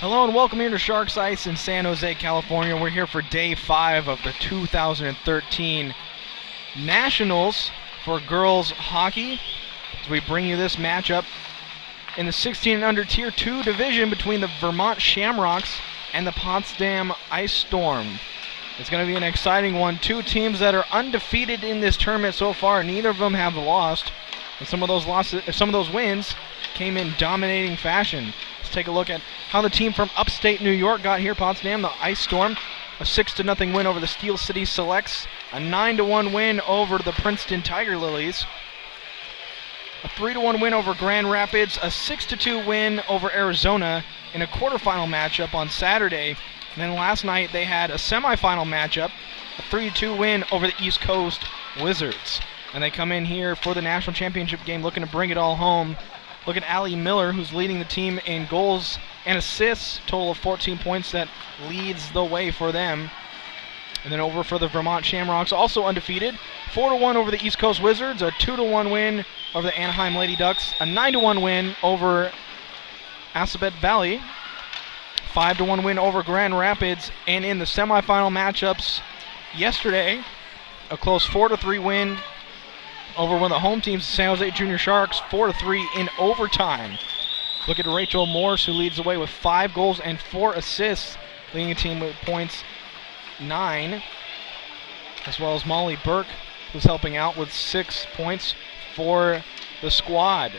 Hello and welcome here to Sharks Ice in San Jose, California. We're here for day 5 of the 2013 Nationals for girls hockey. As we bring you this matchup in the 16 and under Tier 2 division between the Vermont Shamrocks and the Potsdam Ice Storm. It's going to be an exciting one. Two teams that are undefeated in this tournament so far. Neither of them have lost. And some of those wins came in dominating fashion. Let's take a look at how the team from upstate New York got here. Potsdam, the Ice Storm, a 6-0 win over the Steel City Selects, a 9-1 win over the Princeton Tiger Lilies, a 3-1 win over Grand Rapids, a 6-2 win over Arizona in a quarterfinal matchup on Saturday. And then last night they had a semifinal matchup, a 3-2 win over the East Coast Wizards. And they come in here for the national championship game looking to bring it all home. Look at Allie Miller, who's leading the team in goals and assists, total of 14 points that leads the way for them. And then over for the Vermont Shamrocks, also undefeated, 4-1 over the East Coast Wizards, a 2-1 win over the Anaheim Lady Ducks, a 9-1 win over Assabet Valley, 5-1 win over Grand Rapids, and in the semifinal matchups yesterday, a close 4-3 win over one of the home teams, the San Jose Junior Sharks, 4-3 in overtime. Look at Rachel Morse, who leads the way with 5 goals and 4 assists, leading the team with points 9, as well as Molly Burke, who's helping out with 6 points for the squad.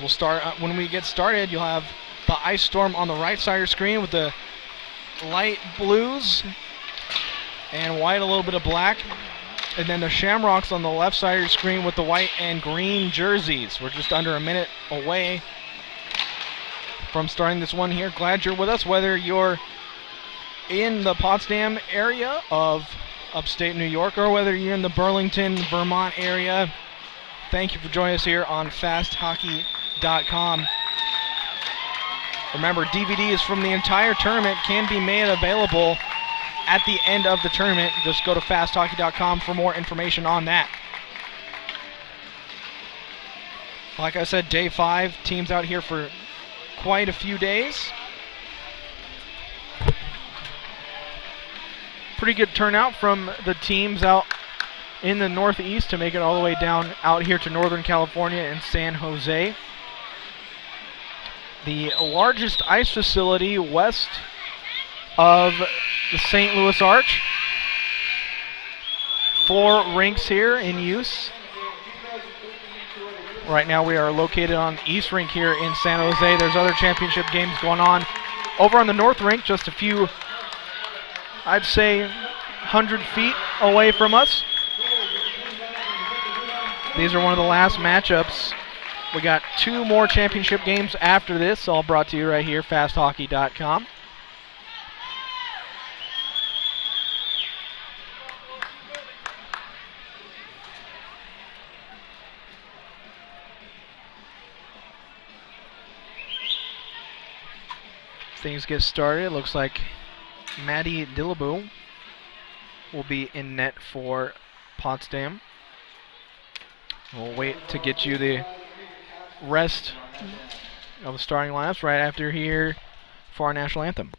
We'll start when we get started. You'll have the Ice Storm on the right side of your screen with the light blues and white, a little bit of black. And then the Shamrocks on the left side of your screen with the white and green jerseys. We're just under a minute away from starting this one here. Glad you're with us, whether you're in the Potsdam area of upstate New York or whether you're in the Burlington, Vermont area. Thank you for joining us here on fasthockey.com. Remember, DVDs from the entire tournament can be made available at the end of the tournament. Just go to fasthockey.com for more information on that. Like I said, day 5, teams out here for quite a few days. Pretty good turnout from the teams out in the Northeast to make it all the way down out here to Northern California and San Jose. The largest ice facility west of the St. Louis Arch. 4 rinks here in use. Right now we are located on the East Rink here in San Jose. There's other championship games going on over on the North Rink, just a few, I'd say, 100 feet away from us. These are one of the last matchups. We got 2 more championship games after this, all brought to you right here, fasthockey.com. Things get started. It looks like Maddie Dillaboo will be in net for Potsdam. We'll wait to get you the rest of the starting lineups right after here for our national anthem.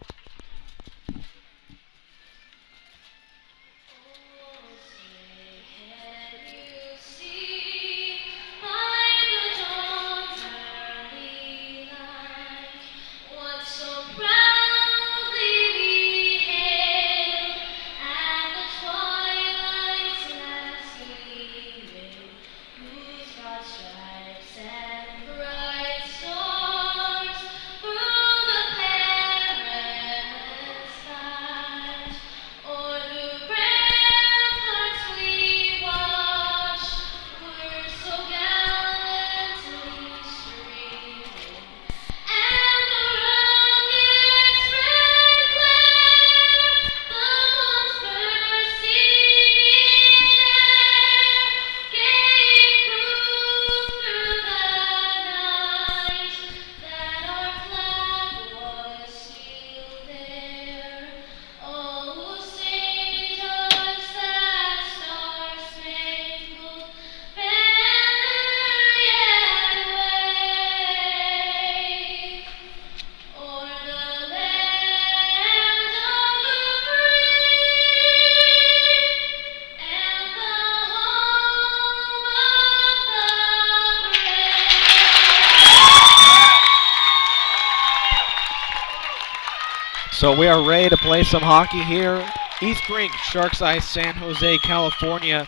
So we are ready to play some hockey here. East Rink, Sharks Ice, San Jose, California,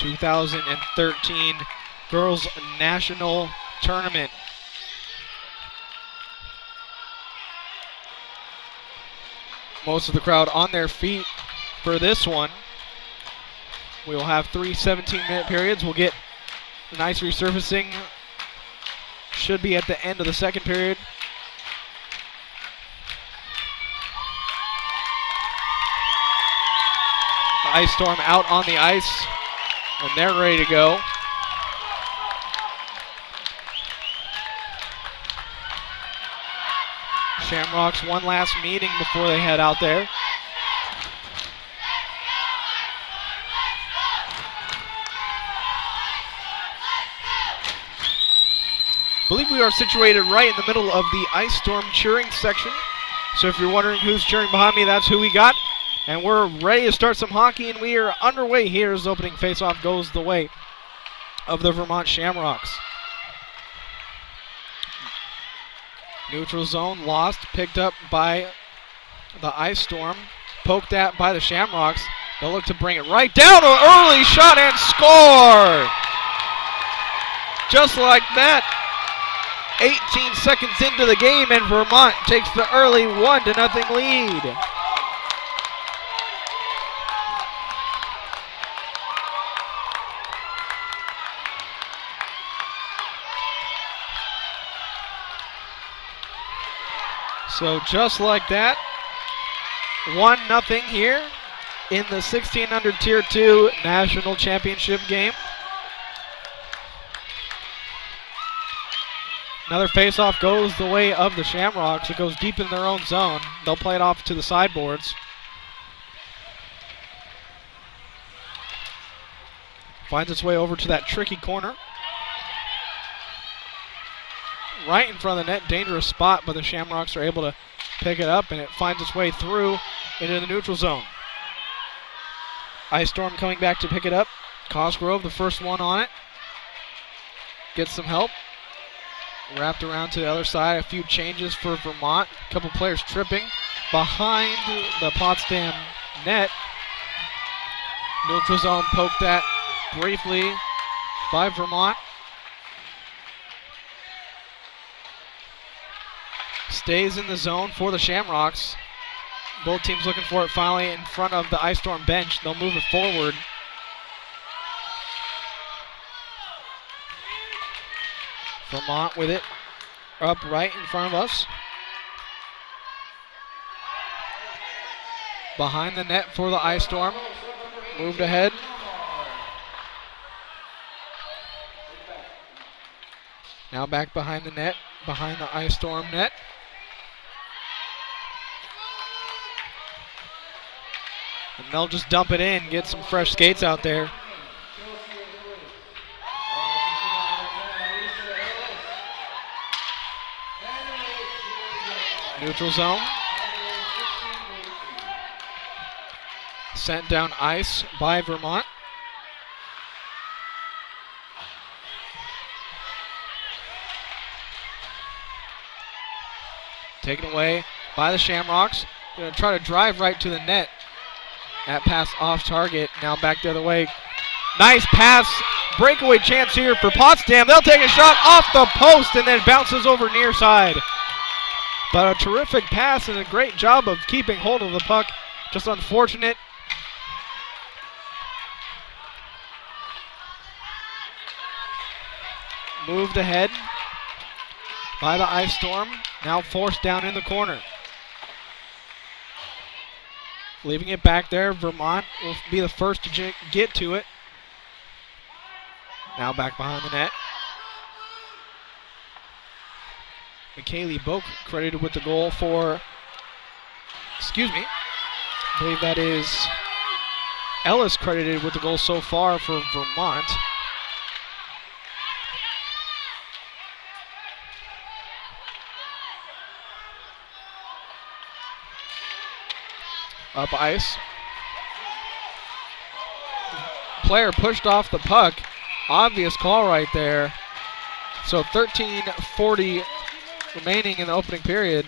2013 Girls National Tournament. Most of the crowd on their feet for this one. We will have 3 17-minute periods. We'll get an ice resurfacing. Should be at the end of the second period. The Ice Storm out on the ice, and they're ready to go. Shamrocks one last meeting before they head out there. I believe we are situated right in the middle of the Ice Storm cheering section. So if you're wondering who's cheering behind me, that's who we got. And we're ready to start some hockey, and we are underway here as the opening faceoff goes the way of the Vermont Shamrocks. Neutral zone lost, picked up by the Ice Storm, poked at by the Shamrocks. They'll look to bring it right down, an early shot and score! Just like that, 18 seconds into the game, and Vermont takes the early 1-0 lead. So just like that, 1-0 here in the 1600 Tier 2 National Championship game. Another faceoff goes the way of the Shamrocks. It goes deep in their own zone. They'll play it off to the sideboards. Finds its way over to that tricky corner. Right in front of the net, dangerous spot, but the Shamrocks are able to pick it up, and it finds its way through into the neutral zone. Ice Storm coming back to pick it up. Cosgrove, the first one on it. Gets some help. Wrapped around to the other side. A few changes for Vermont. A couple players tripping behind the Potsdam net. Neutral zone poked at briefly by Vermont. Stays in the zone for the Shamrocks. Both teams looking for it finally in front of the Ice Storm bench. They'll move it forward. Vermont with it up right in front of us. Behind the net for the Ice Storm. Moved ahead. Now back behind the net, behind the Ice Storm net. And they'll just dump it in, get some fresh skates out there. Neutral zone. Sent down ice by Vermont. Taken away by the Shamrocks. Going to try to drive right to the net. That pass off target. Now back the other way. Nice pass. Breakaway chance here for Potsdam. They'll take a shot off the post and then bounces over near side. But a terrific pass and a great job of keeping hold of the puck. Just unfortunate. Moved ahead by the Ice Storm. Now forced down in the corner. Leaving it back there. Vermont will be the first to get to it. Now back behind the net. McKaylee Boak credited with the goal for, I believe that is Ellis credited with the goal so far for Vermont. Up ice. Player pushed off the puck. Obvious call right there. So 13:40 remaining in the opening period.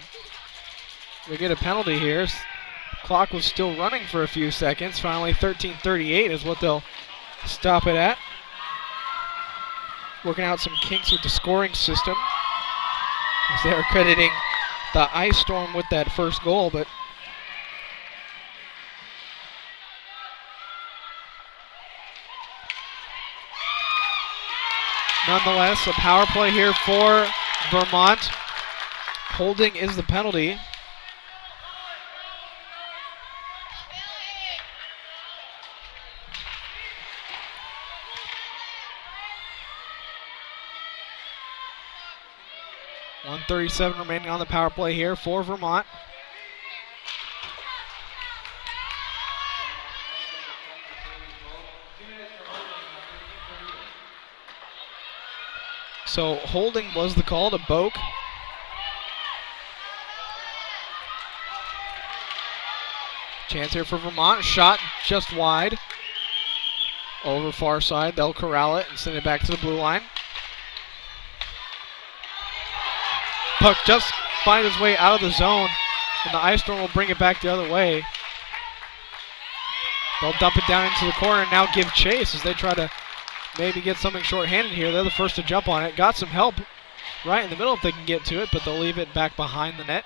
We get a penalty here. Clock was still running for a few seconds. Finally, 13:38 is what they'll stop it at. Working out some kinks with the scoring system, as they are crediting the Ice Storm with that first goal, but nonetheless, a power play here for Vermont. Holding is the penalty. .137 remaining on the power play here for Vermont. So holding was the call to Boak. Chance here for Vermont. Shot just wide. Over far side. They'll corral it and send it back to the blue line. Puck just finds its way out of the zone, and the Ice Storm will bring it back the other way. They'll dump it down into the corner and now give chase as they try to maybe get something shorthanded here. They're the first to jump on it. Got some help right in the middle if they can get to it, but they'll leave it back behind the net.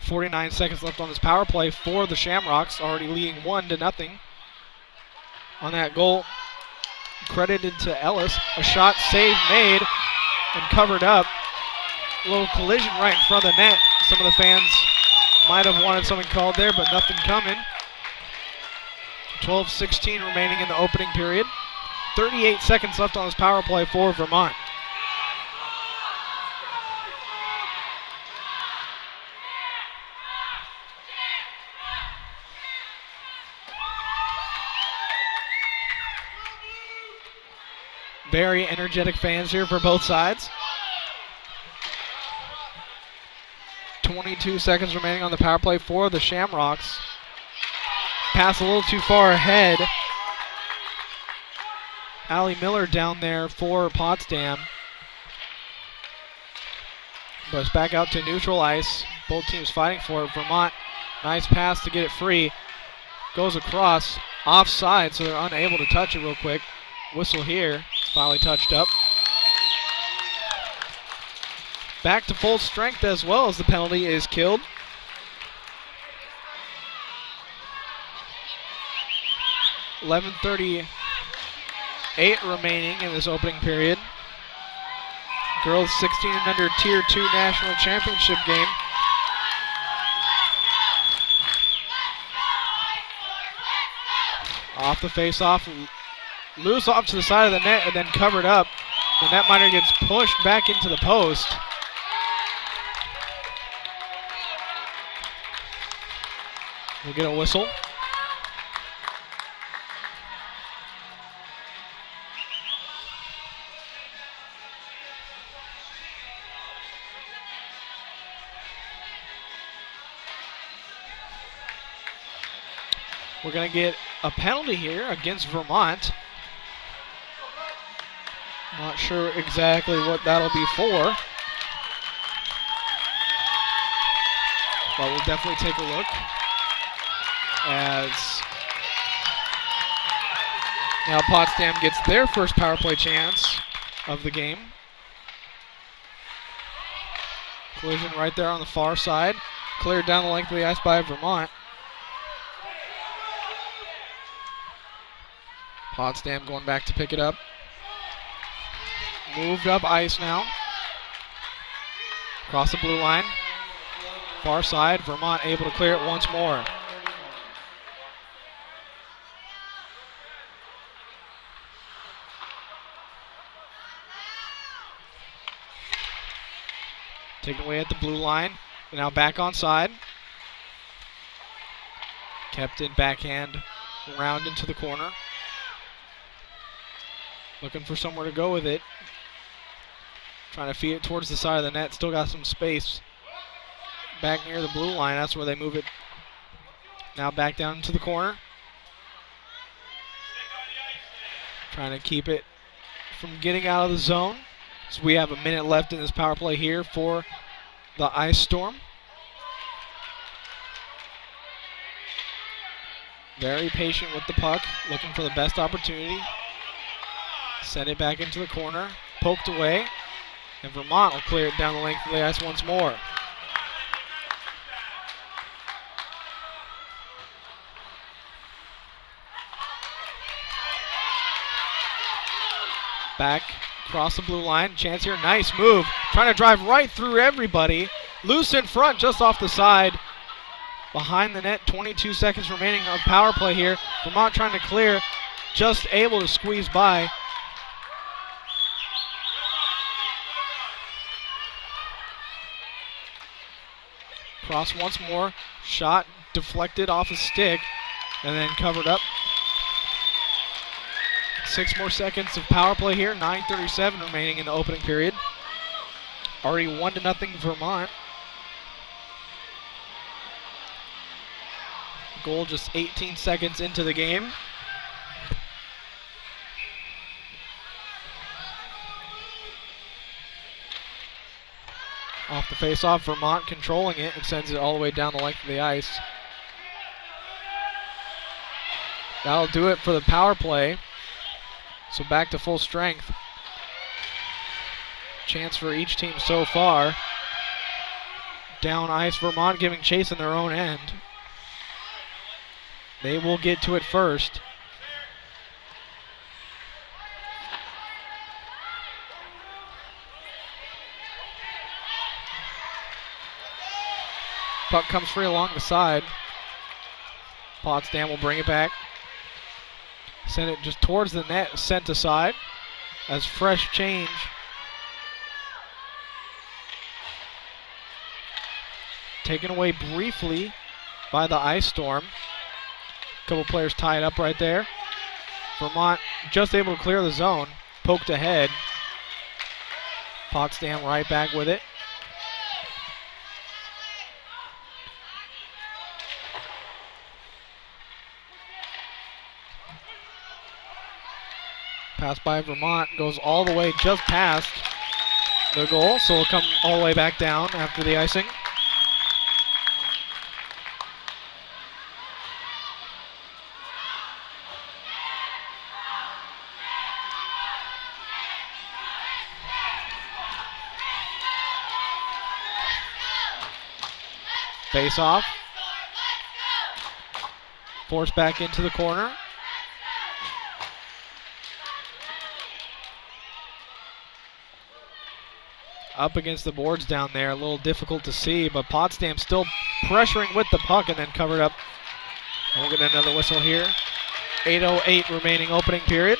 49 seconds left on this power play for the Shamrocks, already leading 1-0 on that goal. Credited to Ellis. A shot save made and covered up. A little collision right in front of the net. Some of the fans might have wanted something called there, but nothing coming. 12:16 remaining in the opening period. 38 seconds left on this power play for Vermont. Very energetic fans here for both sides. 22 seconds remaining on the power play for the Shamrocks. Pass a little too far ahead. Allie Miller down there for Potsdam. But it's back out to neutral ice. Both teams fighting for it. Vermont, nice pass to get it free. Goes across, offside, so they're unable to touch it real quick. Whistle here, finally touched up. Back to full strength as well as the penalty is killed. .11:38 remaining in this opening period. Girls 16 and under Tier 2 National Championship game. Off the face-off, loose off to the side of the net and then covered up. The netminder gets pushed back into the post. We'll get a whistle. We're going to get a penalty here against Vermont. Not sure exactly what that'll be for, but we'll definitely take a look as now Potsdam gets their first power play chance of the game. Collision right there on the far side. Cleared down the length of the ice by Vermont. Potsdam going back to pick it up. Moved up ice now. Across the blue line. Far side, Vermont able to clear it once more. Taken away at the blue line. Now back on side. Kept in backhand around into the corner. Looking for somewhere to go with it. Trying to feed it towards the side of the net. Still got some space. Back near the blue line. That's where they move it. Now back down into the corner. Trying to keep it from getting out of the zone. So we have a minute left in this power play here for the Ice Storm. Very patient with the puck, looking for the best opportunity. Send it back into the corner, poked away, and Vermont will clear it down the length of the ice once more. Back across the blue line, chance here, nice move. Trying to drive right through everybody. Loose in front, just off the side. Behind the net, 22 seconds remaining of power play here. Vermont trying to clear, just able to squeeze by. Cross once more, shot deflected off a stick, and then covered up. 6 more seconds of power play here, 9:37 remaining in the opening period. Already 1-0 Vermont. Goal just 18 seconds into the game. Off the face-off, Vermont controlling it and sends it all the way down the length of the ice. That'll do it for the power play. So back to full strength. Chance for each team so far. Down ice, Vermont giving chase in their own end. They will get to it first. Puck comes free along the side. Potsdam will bring it back. Send it just towards the net, sent aside as fresh change. Taken away briefly by the Ice Storm. Couple players tied up right there. Vermont just able to clear the zone. Poked ahead. Potsdam right back with it. Pass by Vermont goes all the way just past the goal, so it'll come all the way back down after the icing. Face off. Forced back into the corner. Up against the boards down there, a little difficult to see, but Potsdam still pressuring with the puck and then covered up. And we'll get another whistle here. 8:08 remaining opening period.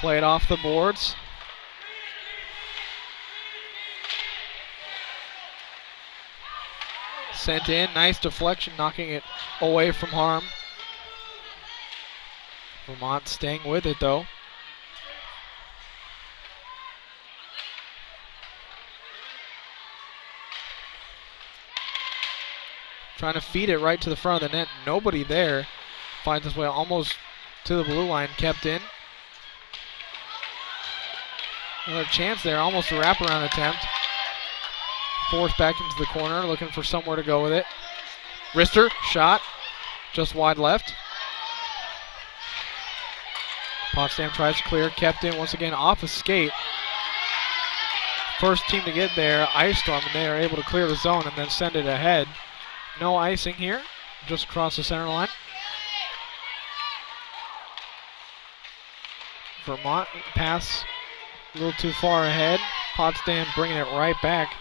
Played off the boards. Sent in, nice deflection, knocking it away from harm. Vermont staying with it though. Trying to feed it right to the front of the net. Nobody there. Finds his way almost to the blue line, kept in. Another chance there, almost a wraparound attempt. Forced back into the corner, looking for somewhere to go with it. Wrister, shot, just wide left. Potsdam tries to clear, kept in once again off a skate. First team to get there, Ice Storm, and they are able to clear the zone and then send it ahead. No icing here, just across the center line. Vermont pass a little too far ahead. Potsdam bringing it right back.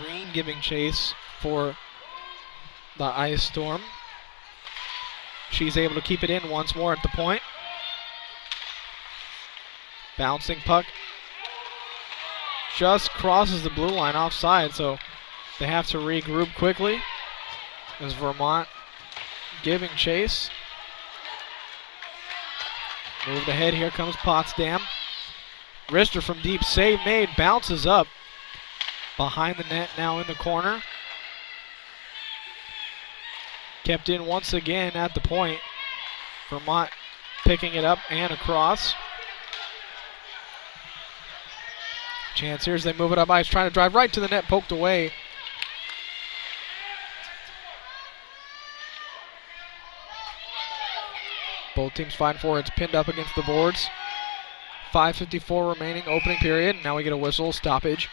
Green giving chase for the Ice Storm. She's able to keep it in once more at the point. Bouncing puck. Just crosses the blue line offside, so they have to regroup quickly. As Vermont giving chase. Moved ahead, here comes Potsdam. Rister from deep, save made, bounces up. Behind the net now in the corner. Kept in once again at the point. Vermont picking it up and across. Chance here as they move it up ice, trying to drive right to the net, poked away. Both teams fighting for it. It's pinned up against the boards. 5:54 remaining, opening period. Now we get a whistle, stoppage.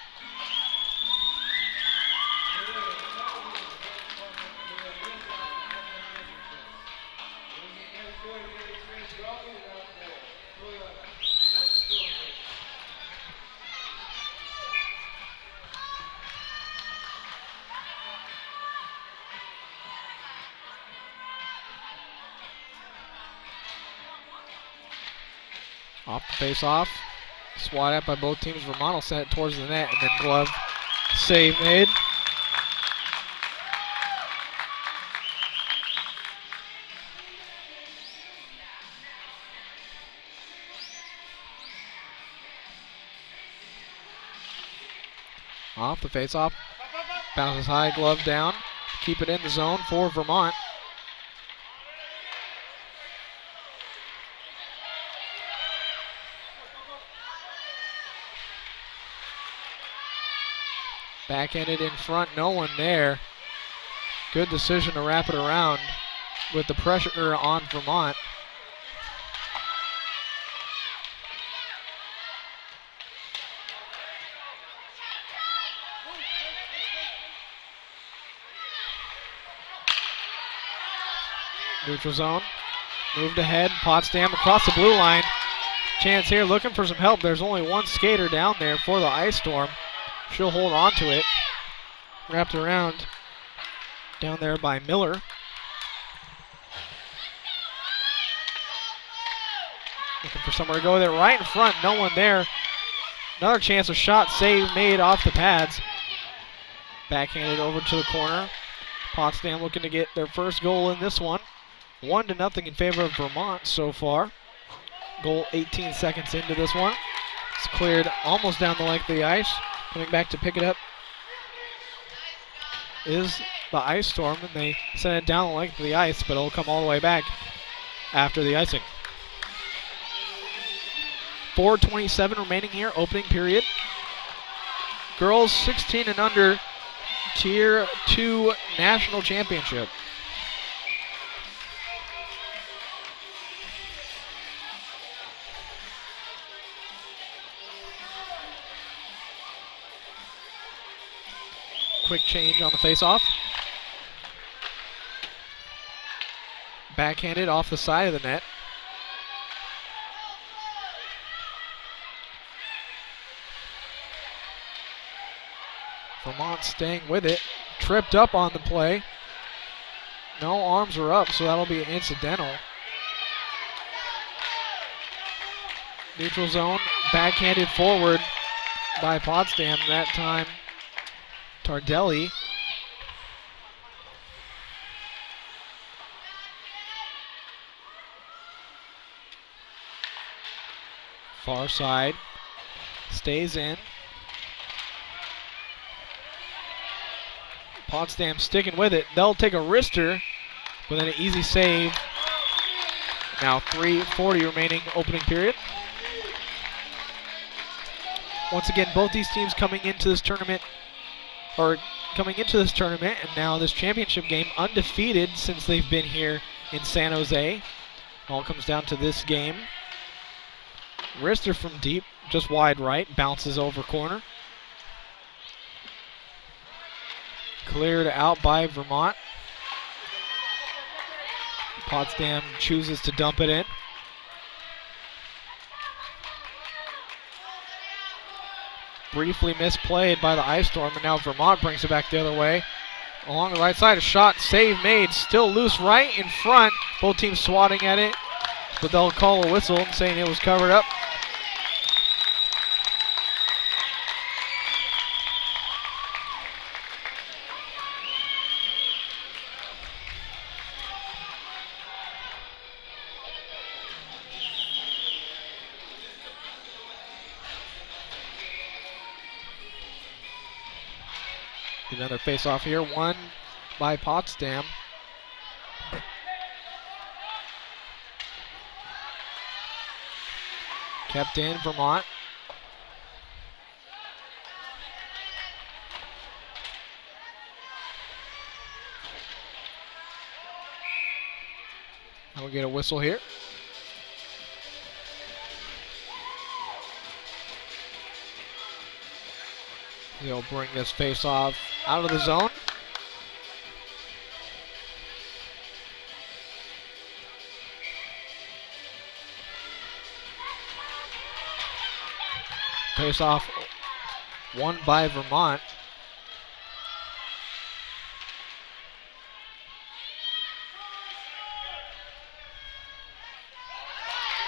Off the face-off. Swat at by both teams. Vermont will send it towards the net, and then glove save made. Off the face-off. Bounces high, glove down. Keep it in the zone for Vermont. Backhanded in front, no one there. Good decision to wrap it around with the pressure on Vermont. Neutral zone, moved ahead, Potsdam across the blue line. Chance here looking for some help. There's only one skater down there for the Ice Storm. She'll hold on to it. Wrapped around down there by Miller. Looking for somewhere to go there. Right in front, no one there. Another chance, a shot save made off the pads. Backhanded over to the corner. Potsdam looking to get their first goal in this one. 1-0 in favor of Vermont so far. Goal 18 seconds into this one. It's cleared almost down the length of the ice. Coming back to pick it up is the Ice Storm, and they send it down the length of the ice, but it'll come all the way back after the icing. 4:27 remaining here, opening period. Girls 16 and under, Tier 2 National Championship. Quick change on the face-off. Backhanded off the side of the net. Vermont staying with it. Tripped up on the play. No, arms are up, so that'll be incidental. Neutral zone, backhanded forward by Potsdam that time. Tardelli. Far side. Stays in. Potsdam sticking with it. They'll take a wrister with an easy save. Now 3:40 remaining opening period. Once again, both these teams coming into this tournament, and now this championship game undefeated since they've been here in San Jose. All comes down to this game. Wrister from deep, just wide right, bounces over corner. Cleared out by Vermont. Potsdam chooses to dump it in. Briefly misplayed by the Ice Storm, and now Vermont brings it back the other way. Along the right side, a shot, save made, still loose right in front. Both teams swatting at it, but they'll call a whistle saying it was covered up. Another face-off here, won by Potsdam. Kept in Vermont. And we'll get a whistle here. They'll bring this face-off out of the zone. Face-off won by Vermont.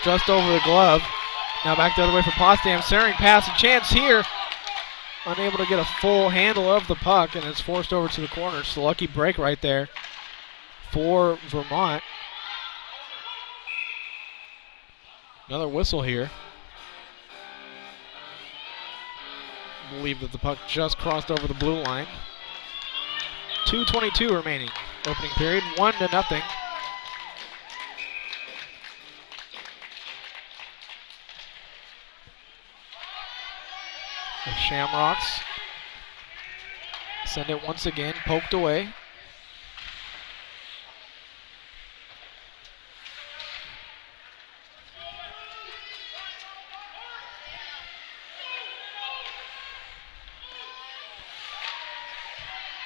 Just over the glove. Now back the other way for Potsdam. Centering pass, a chance here. Unable to get a full handle of the puck, and it's forced over to the corner. It's a lucky break right there for Vermont. Another whistle here. I believe that the puck just crossed over the blue line. 2:22 remaining. Opening period, 1-0. The Shamrocks send it once again, poked away.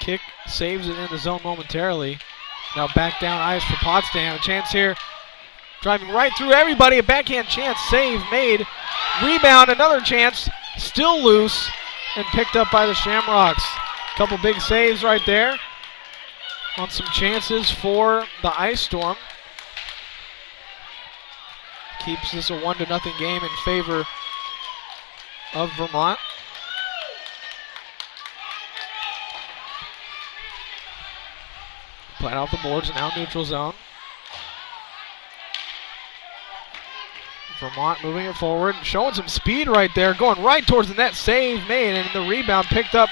Kick saves it in the zone momentarily. Now back down ice for Potsdam. A chance here. Driving right through everybody. A backhand chance. Save made. Rebound. Another chance. Still loose and picked up by the Shamrocks. Couple big saves right there on some chances for the Ice Storm. Keeps this a 1-0 game in favor of Vermont. Playing off the boards, now neutral zone. Vermont moving it forward, showing some speed right there, going right towards the net. Save made, and the rebound picked up.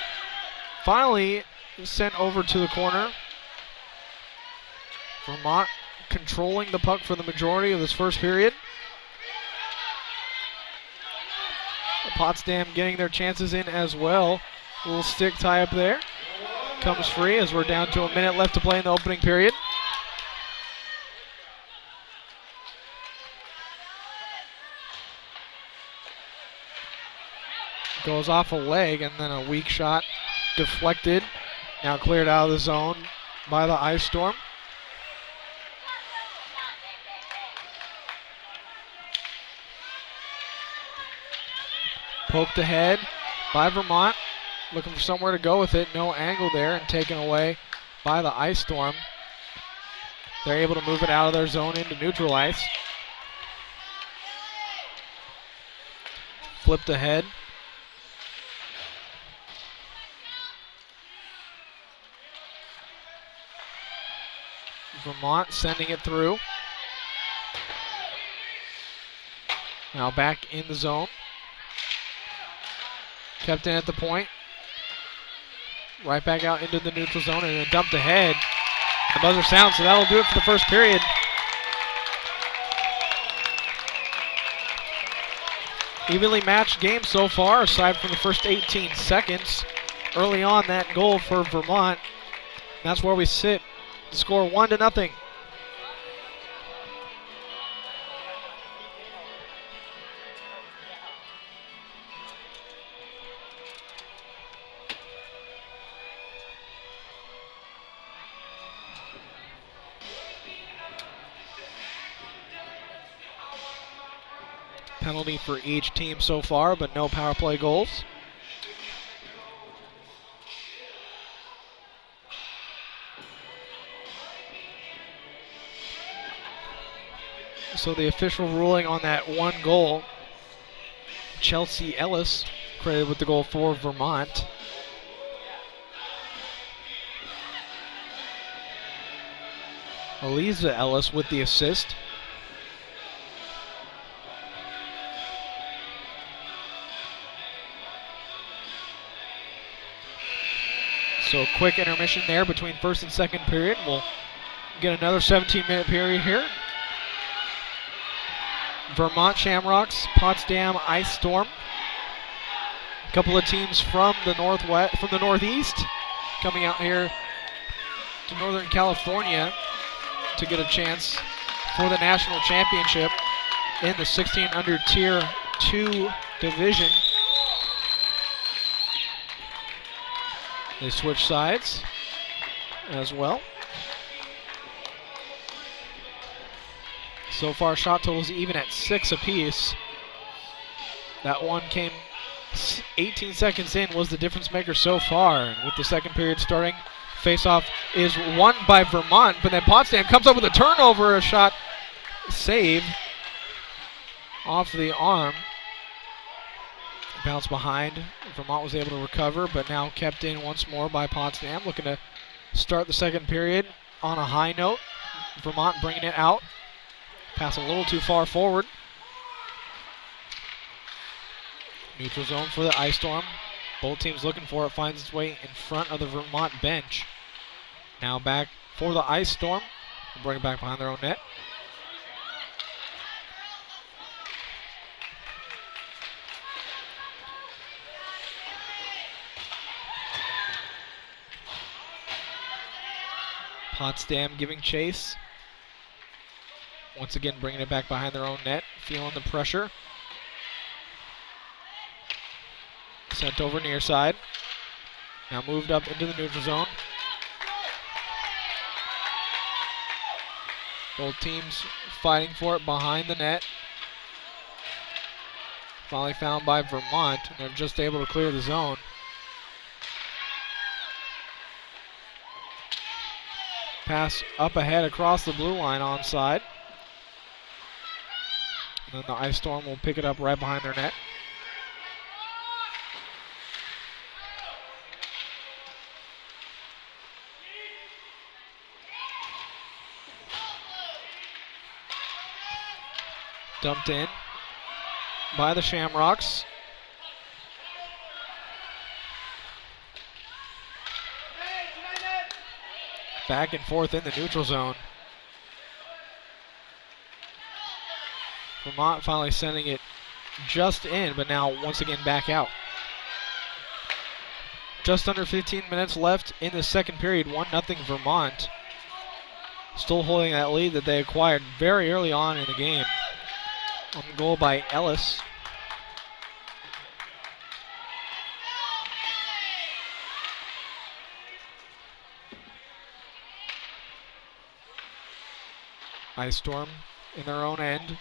Finally sent over to the corner. Vermont controlling the puck for the majority of this first period. Potsdam getting their chances in as well. A little stick tie up there. Comes free as we're down to a minute left to play in the opening period. Goes off a leg, and then a weak shot deflected. Now cleared out of the zone by the Ice Storm. Poked ahead by Vermont. Looking for somewhere to go with it. No angle there, and taken away by the Ice Storm. They're able to move it out of their zone into neutral ice. Flipped ahead. Vermont sending it through. Now back in the zone. Kept in at the point. Right back out into the neutral zone, and then dumped ahead. The buzzer sounds, so that'll do it for the first period. Evenly matched game so far, aside from the first 18 seconds. Early on, that goal for Vermont. That's where we sit. The score 1-0. Penalty for each team so far, but no power play goals. So the official ruling on that one goal, Chelsea Ellis credited with the goal for Vermont. Eliza Ellis with the assist. So a quick intermission there between first and second period. We'll get another 17-minute period here. Vermont Shamrocks, Potsdam Ice Storm. A couple of teams from the Northeast coming out here to Northern California to get a chance for the national championship in the 16 under Tier 2 division. They switch sides as well. So far, shot totals even at 6 apiece. That one came 18 seconds in, was the difference maker so far. And with the second period starting, faceoff is won by Vermont, but then Potsdam comes up with a turnover, a shot save off the arm. Bounce behind. Vermont was able to recover, but now kept in once more by Potsdam. Looking to start the second period on a high note. Vermont bringing it out. Pass a little too far forward. Neutral zone for the Ice Storm. Both teams looking for it. Finds its way in front of the Vermont bench. Now back for the Ice Storm. Bring it back behind their own net. Potsdam giving chase. Once again bringing it back behind their own net. Feeling the pressure. Sent over near side. Now moved up into the neutral zone. Both teams fighting for it behind the net. Finally found by Vermont, and they're just able to clear the zone. Pass up ahead across the blue line onside. And then the Ice Storm will pick it up right behind their net. Dumped in by the Shamrocks. Back and forth in the neutral zone. Vermont finally sending it just in, but now once again back out. Just under 15 minutes left in the second period. 1-0 Vermont. Still holding that lead that they acquired very early on in the game. On goal by Ellis. Ice Storm in their own end.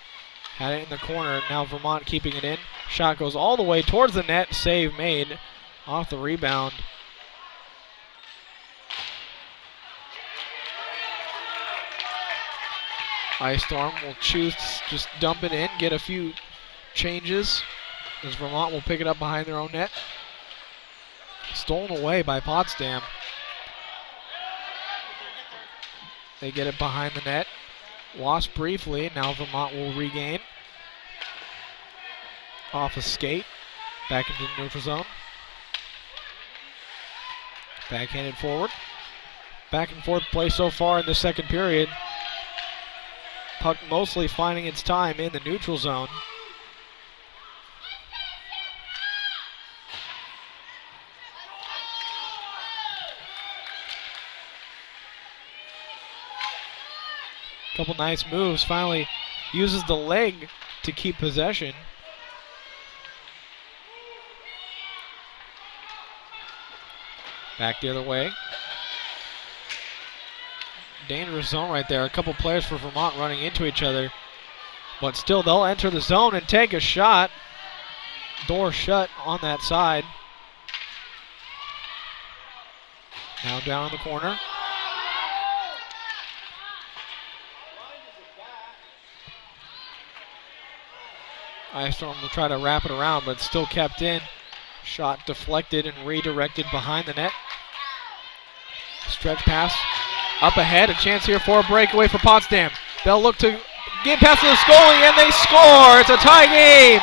Had it in the corner. Now Vermont keeping it in. Shot goes all the way towards the net. Save made off the rebound. Ice Storm will choose to just dump it in, get a few changes, as Vermont will pick it up behind their own net. Stolen away by Potsdam. They get it behind the net. Lost briefly, now Vermont will regain. Off a skate, back into the neutral zone. Backhanded forward. Back and forth play so far in the second period. Puck mostly finding its time in the neutral zone. Couple nice moves. Finally uses the leg to keep possession. Back the other way. Dangerous zone right there. A couple players for Vermont running into each other. But still, they'll enter the zone and take a shot. Door shut on that side. Now down in the corner. Ice Storm will try to wrap it around, but still kept in. Shot deflected and redirected behind the net. Stretch pass. Up ahead, a chance here for a breakaway for Potsdam. They'll look to get past the goalie, and they score. It's a tie game.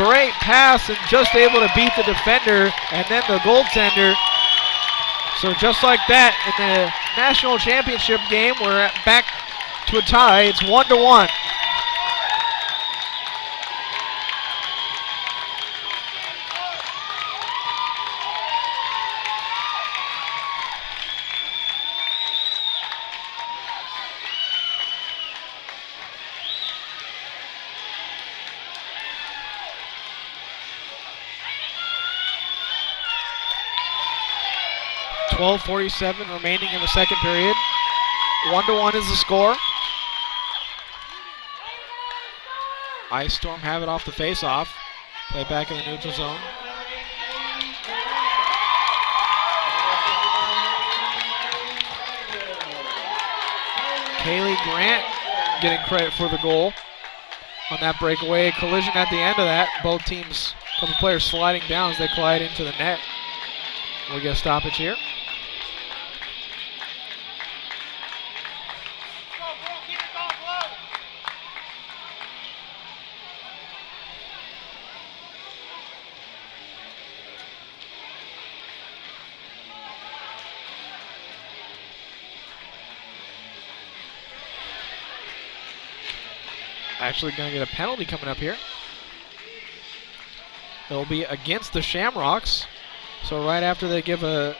great pass and just able to beat the defender and then the goaltender. So just like that, in the national championship game, we're back to a tie. It's 1-1. .47 remaining in the second period. 1-1 is the score. Ice Storm have it off the face-off. Play back in the neutral zone. Kaylee Grant getting credit for the goal on that breakaway. Collision at the end of that. Both teams, a couple players sliding down as they collide into the net. We'll get a stoppage here. Actually going to get a penalty coming up here. It'll be against the Shamrocks. So right after they give a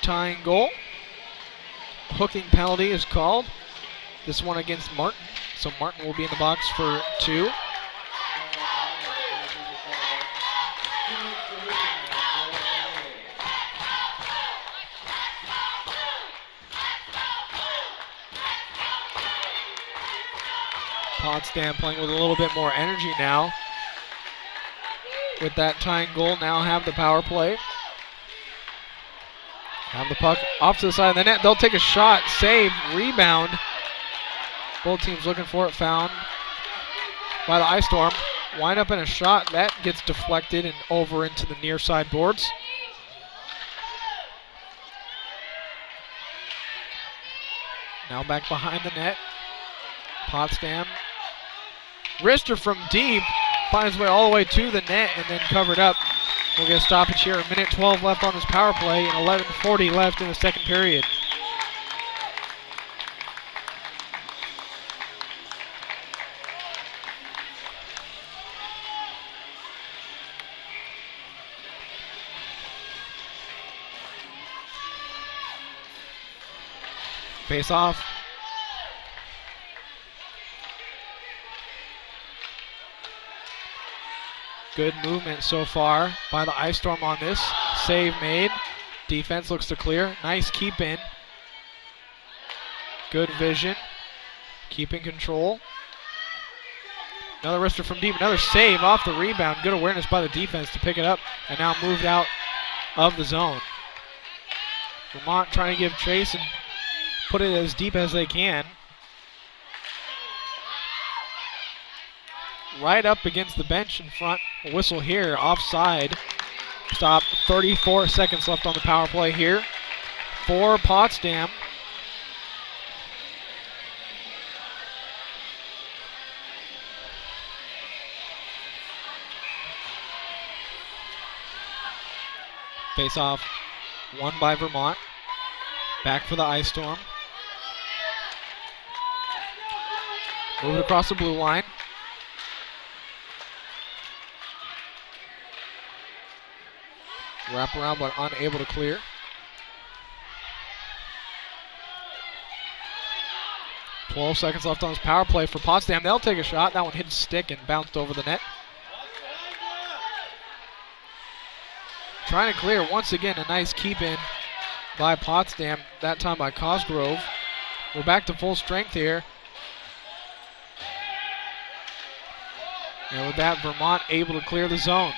tying goal, hooking penalty is called. This one against Martin. So Martin will be in the box for 2. Potsdam playing with a little bit more energy now. With that tying goal, now have the power play. Have the puck off to the side of the net. They'll take a shot, save, rebound. Both teams looking for it, found by the Ice Storm. Wind up in a shot, that gets deflected and over into the near side boards. Now back behind the net. Potsdam. Wrister from deep, finds his way all the way to the net and then covered up. We'll get a stoppage here. 1:12 left on this power play and 11:40 left in the second period. Face off. Good movement so far by the Ice Storm on this. Save made. Defense looks to clear. Nice keep in. Good vision. Keeping control. Another wrister from deep. Another save off the rebound. Good awareness by the defense to pick it up and now moved out of the zone. Vermont trying to give chase and put it as deep as they can. Right up against the bench in front. A whistle here, offside. Stop, 34 seconds left on the power play here for Potsdam. Face off, won by Vermont. Back for the Ice Storm. Move it across the blue line. Wrap around but unable to clear. .12 seconds left on this power play for Potsdam. They'll take a shot. That one hit his stick and bounced over the net. Trying to clear once again. A nice keep in by Potsdam. That time by Cosgrove. We're back to full strength here. And with that, Vermont able to clear the zone.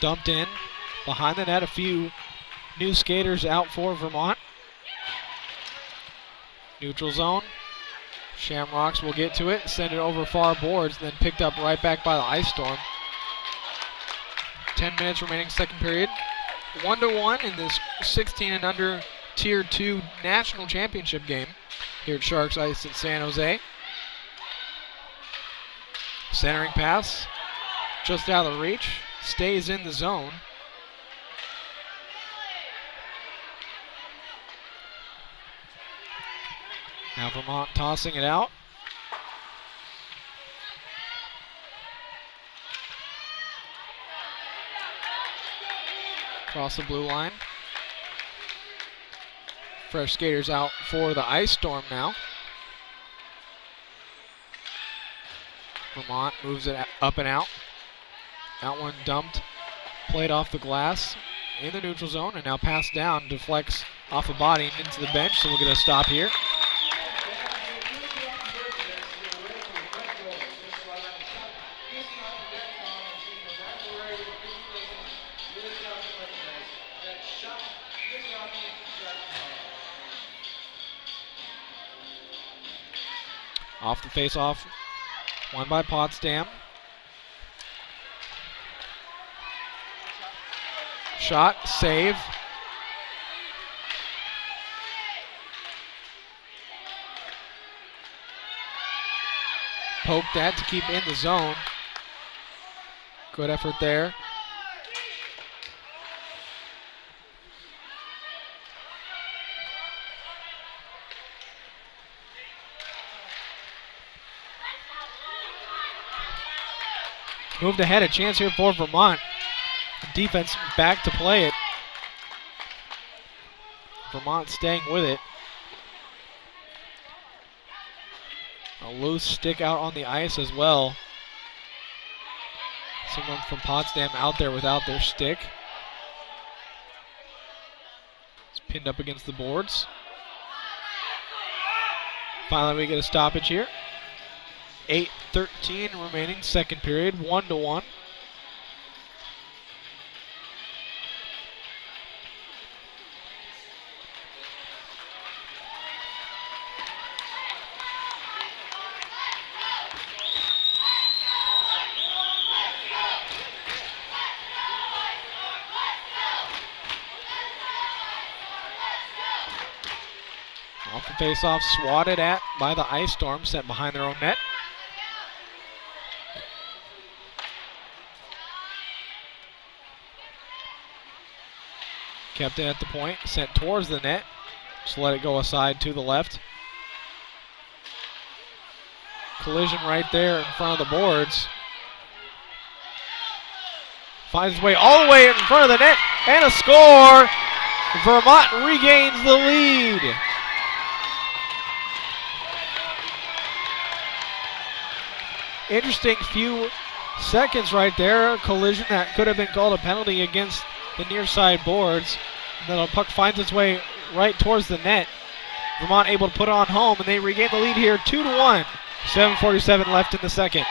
Dumped in behind the net. A few new skaters out for Vermont. Neutral zone. Shamrocks will get to it, send it over far boards, then picked up right back by the Ice Storm. 10 minutes remaining second period. 1-1 in this 16 and under Tier 2 National Championship game here at Sharks Ice in San Jose. Centering pass, just out of the reach, stays in the zone. Now Vermont tossing it out. Across the blue line. Fresh skaters out for the Ice Storm now. Vermont moves it up and out. That one dumped, played off the glass in the neutral zone, and now passed down, deflects off the body and into the bench, so we'll get a stop here. Off the face-off, won by Potsdam. Shot, save. Poked that to keep in the zone. Good effort there. Moved ahead, a chance here for Vermont. Defense back to play it. Vermont staying with it. A loose stick out on the ice as well. Someone from Potsdam out there without their stick. It's pinned up against the boards. Finally we get a stoppage here. 8:13 remaining, second period, 1-1. Off the face-off, swatted at by the Ice Storm, sent behind their own net. Kept it at the point, sent towards the net. Just let it go aside to the left. Collision right there in front of the boards. Finds his way all the way in front of the net, and a score! Vermont regains the lead. Interesting few seconds right there. A collision that could have been called a penalty against the near side boards. And then the puck finds its way right towards the net. Vermont able to put it on home, and they regain the lead here 2-1. 7:47 left in the second.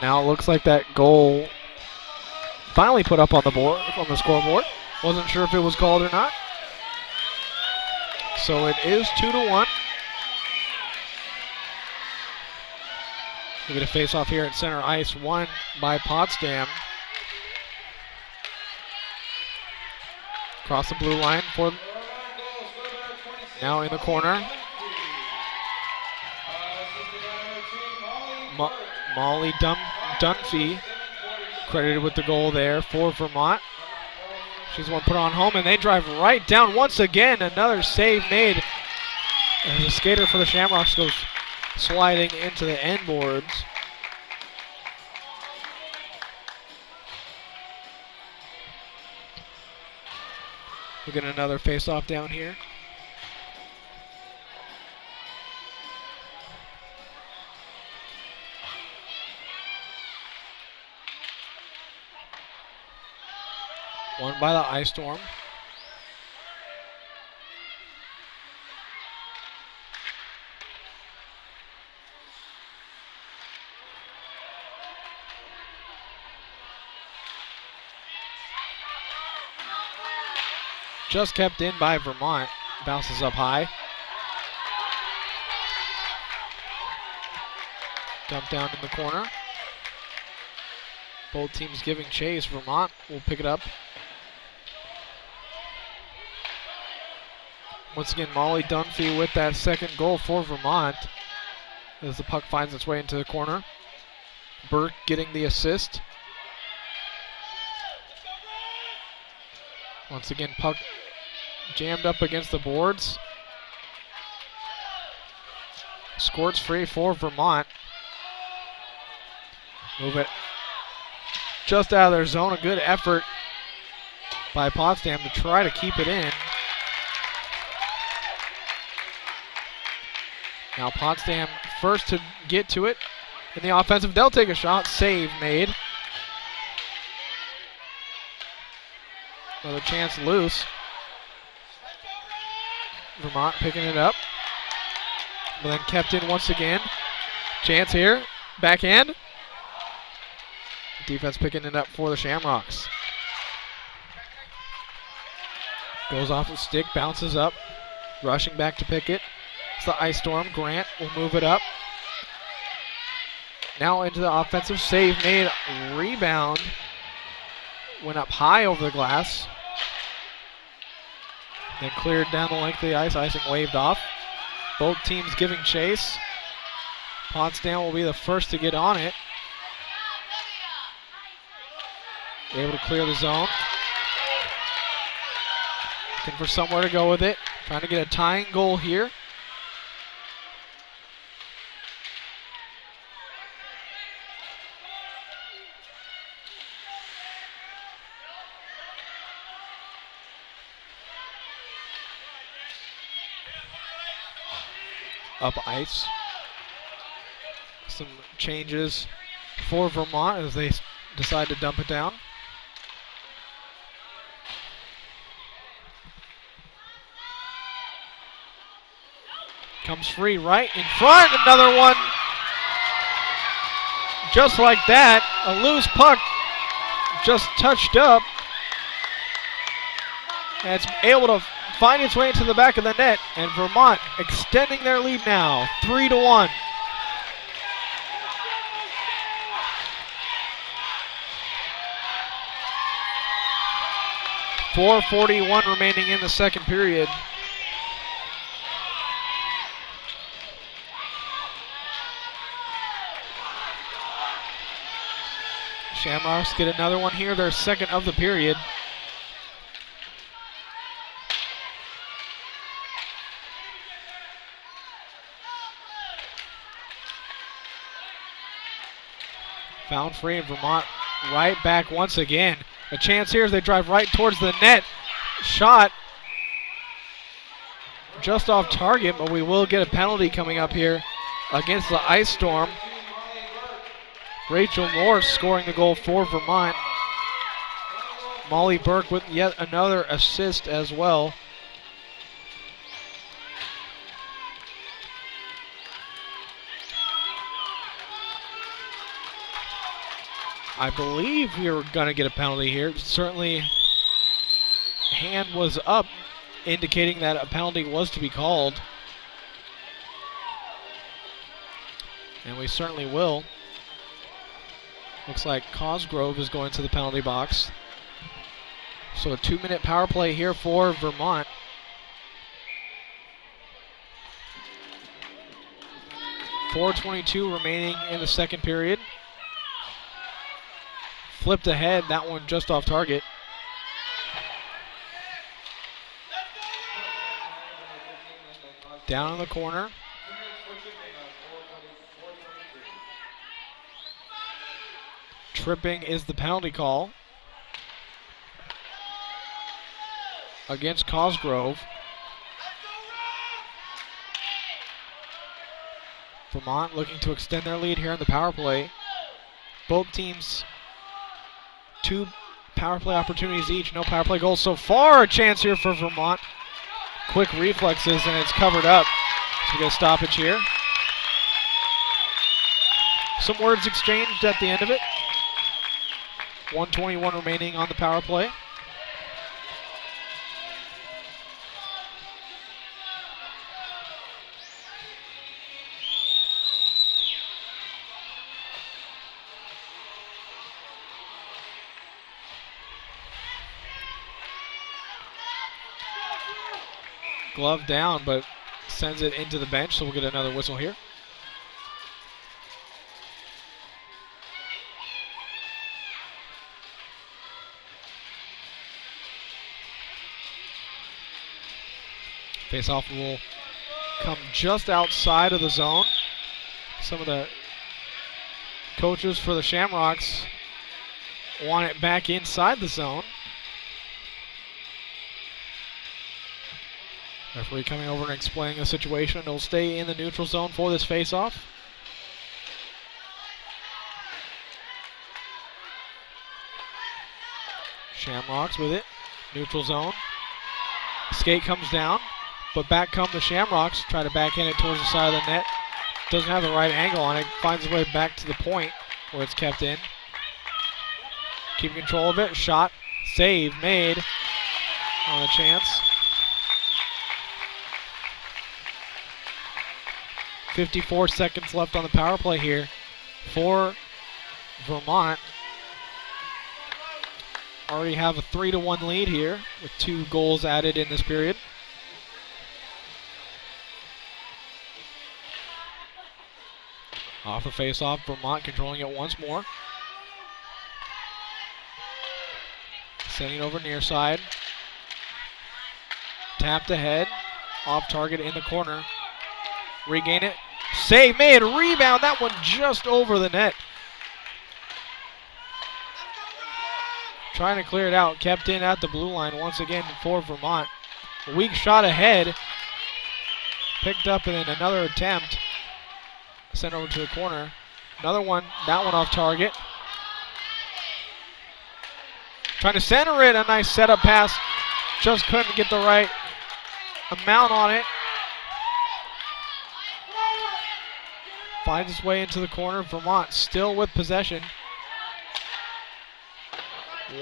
Now it looks like that goal finally put up on the board, on the scoreboard. Wasn't sure if it was called or not. So it is 2-1. We get a face-off here at center ice, won by Potsdam. Across the blue line for now in the corner. Molly Dunphy credited with the goal there for Vermont. She's the one put on home, and they drive right down once again. Another save made. And the skater for the Shamrocks goes sliding into the end boards. We'll get another face-off down here. Won by the Ice Storm. Just kept in by Vermont. Bounces up high. Dump down in the corner. Both teams giving chase. Vermont will pick it up. Once again, Molly Dunphy with that second goal for Vermont as the puck finds its way into the corner. Burke getting the assist. Once again, puck jammed up against the boards. Squirts free for Vermont. Move it just out of their zone. A good effort by Potsdam to try to keep it in. Now Potsdam first to get to it in the offensive. They'll take a shot. Save made. Another chance loose. Vermont picking it up. But then kept in once again. Chance here. Backhand. Defense picking it up for the Shamrocks. Goes off the stick. Bounces up. Rushing back to pick it. It's the Ice Storm. Grant will move it up. Now into the offensive. Save made. Rebound. Went up high over the glass. Then cleared down the length of the ice. Icing waved off. Both teams giving chase. Potsdam will be the first to get on it. Able to clear the zone. Looking for somewhere to go with it. Trying to get a tying goal here. Up ice. Some changes for Vermont as they decide to dump it down. Comes free right in front. Another one. Just like that. A loose puck just touched up. And it's able to find its way into the back of the net, and Vermont extending their lead now, 3-1. .441 remaining in the second period. Shamrocks get another one here, their second of the period. Found free, and Vermont right back once again. A chance here as they drive right towards the net. Shot just off target, but we will get a penalty coming up here against the Ice Storm. Rachel Morse scoring the goal for Vermont. Molly Burke with yet another assist as well. I believe we were going to get a penalty here. Certainly, hand was up, indicating that a penalty was to be called. And we certainly will. Looks like Cosgrove is going to the penalty box. So a 2-minute power play here for Vermont. .422 remaining in the second period. Flipped ahead, that one just off target. Down in the corner. Tripping is the penalty call against Cosgrove. Vermont looking to extend their lead here in the power play. Both teams 2 power play opportunities each, no power play goals so far. A chance here for Vermont. Quick reflexes and it's covered up. So we get a stoppage here. Some words exchanged at the end of it. 1:21 remaining on the power play. glove down, but sends it into the bench, so we'll get another whistle here. Face-off will come just outside of the zone. Some of the coaches for the Shamrocks want it back inside the zone. Referee coming over and explaining the situation. It'll stay in the neutral zone for this face-off. Shamrocks with it. Neutral zone. Skate comes down, but back come the Shamrocks. Try to backhand it towards the side of the net. Doesn't have the right angle on it. Finds its way back to the point where it's kept in. Keep control of it. Shot. Save made on a chance. 54 seconds left on the power play here for Vermont. Already have a 3-1 lead here with 2 goals added in this period. Off the face-off, Vermont controlling it once more. Sending over near side. Tapped ahead. Off target in the corner. Regain it. Save made. Rebound. That one just over the net. Trying to clear it out. Kept in at the blue line once again for Vermont. A weak shot ahead. Picked up in another attempt. Sent over to the corner. Another one. That one off target. Trying to center it. A nice setup pass. Just couldn't get the right amount on it. Finds its way into the corner. Vermont still with possession.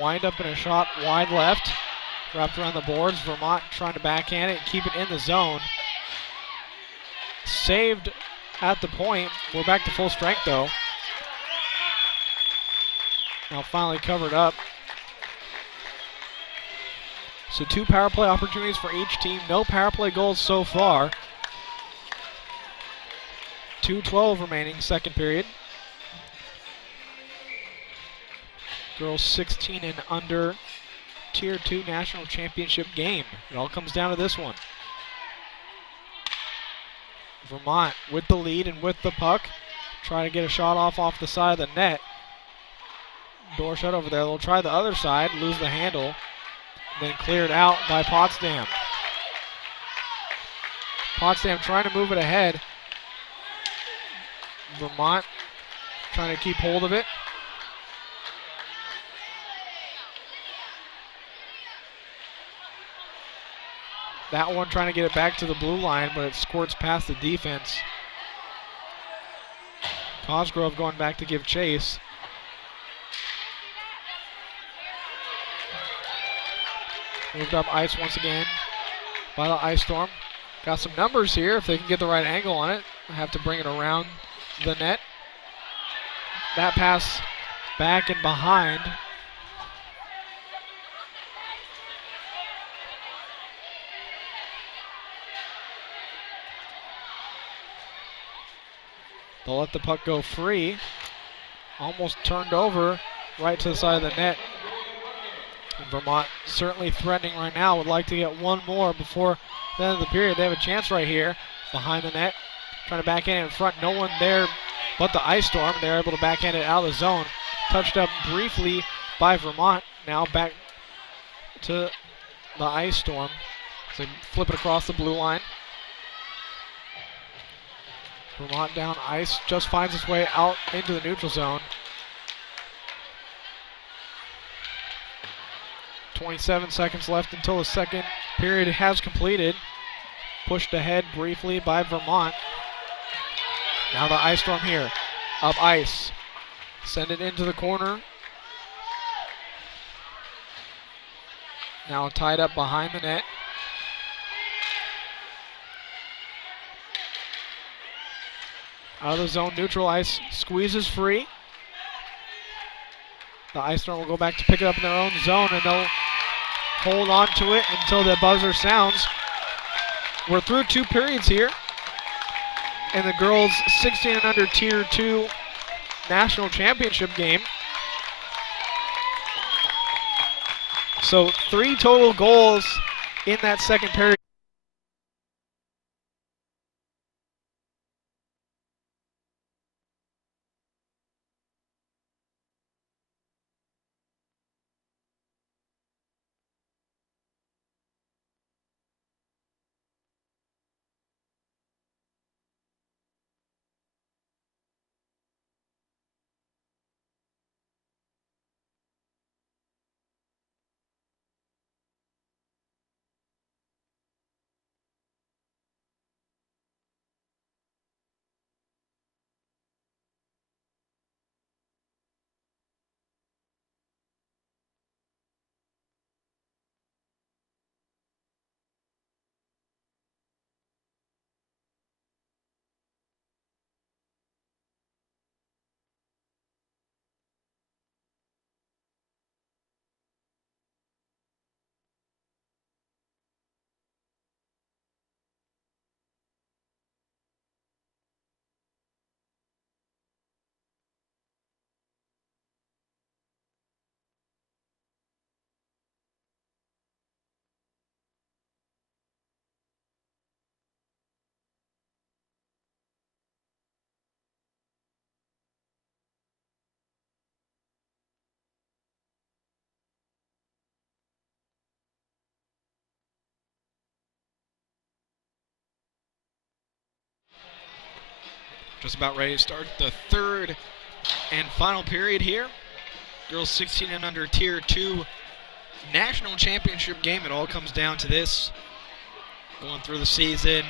Wind up in a shot wide left. Wrapped around the boards. Vermont trying to backhand it and keep it in the zone. Saved at the point. We're back to full strength though. Now finally covered up. So 2 power play opportunities for each team. No power play goals so far. 2:12 remaining, second period. Girls 16 and under Tier 2 National Championship game. It all comes down to this one. Vermont with the lead and with the puck. Try to get a shot off the side of the net. Door shut over there. They'll try the other side, lose the handle, then cleared out by Potsdam. Potsdam trying to move it ahead. Vermont trying to keep hold of it. That one trying to get it back to the blue line, but it squirts past the defense. Cosgrove going back to give chase. Moved up ice once again by the Ice Storm. Got some numbers here if they can get the right angle on it. I have to bring it around the net. That pass back and behind. They'll let the puck go free. Almost turned over right to the side of the net. And Vermont certainly threatening right now. Would like to get one more before the end of the period. They have a chance right here behind the net. Trying to backhand it in front. No one there but the Ice Storm. They're able to backhand it out of the zone. Touched up briefly by Vermont. Now back to the Ice Storm. So flip it across the blue line. Vermont down ice. Just finds its way out into the neutral zone. 27 seconds left until the second period has completed. Pushed ahead briefly by Vermont. Now the Ice Storm here, up ice. Send it into the corner. Now tied up behind the net. Out of the zone, neutral ice, squeezes free. The Ice Storm will go back to pick it up in their own zone, and they'll hold on to it until the buzzer sounds. We're through 2 periods here in the girls 16 and under Tier 2 national championship game. So 3 total goals in that second period. Just about ready to start the third and final period here. Girls 16 and under Tier 2 national championship game. It all comes down to this. Going through the season,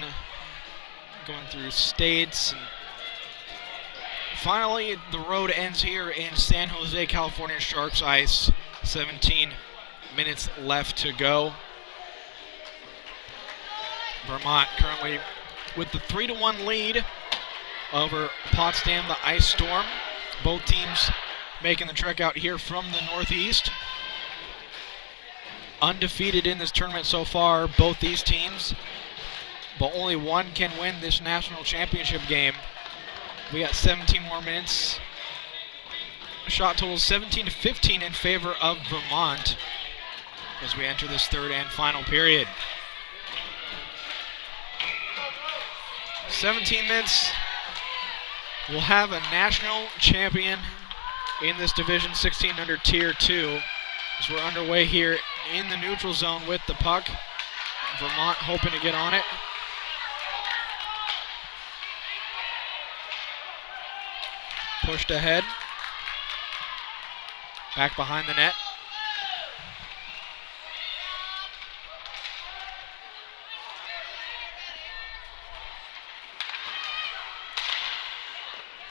going through states. And finally, the road ends here in San Jose, California, Sharks Ice. 17 minutes left to go. Vermont currently with the 3-1 lead over Potsdam, the Ice Storm. Both teams making the trek out here from the Northeast. Undefeated in this tournament so far, both these teams, but only one can win this national championship game. We got 17 more minutes. Shot total 17-15 in favor of Vermont as we enter this third and final period. 17 minutes. We'll have a national champion in this division, 16 under Tier 2. As we're underway here in the neutral zone with the puck. Vermont hoping to get on it. Pushed ahead. Back behind the net.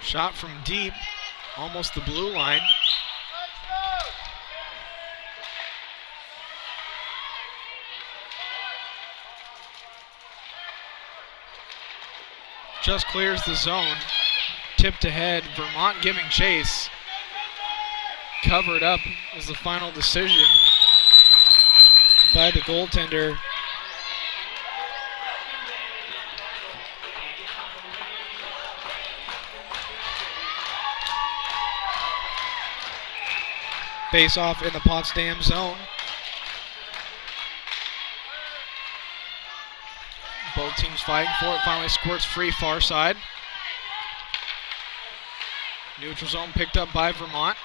Shot from deep, almost the blue line. Just clears the zone. Tipped ahead. Vermont giving chase. Covered up is the final decision by the goaltender. Face off in the Potsdam zone. Both teams fighting for it. Finally squirts free far side. Neutral zone picked up by Vermont.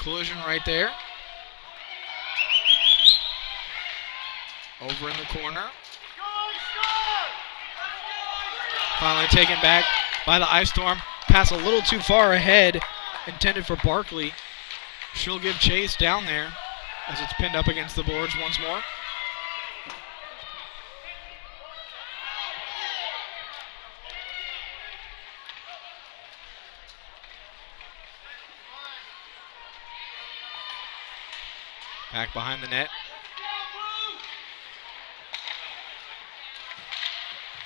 Collision right there. Over in the corner. Finally taken back by the Ice Storm. Pass a little too far ahead. Intended for Barkley. She'll give chase down there as it's pinned up against the boards once more. Back behind the net.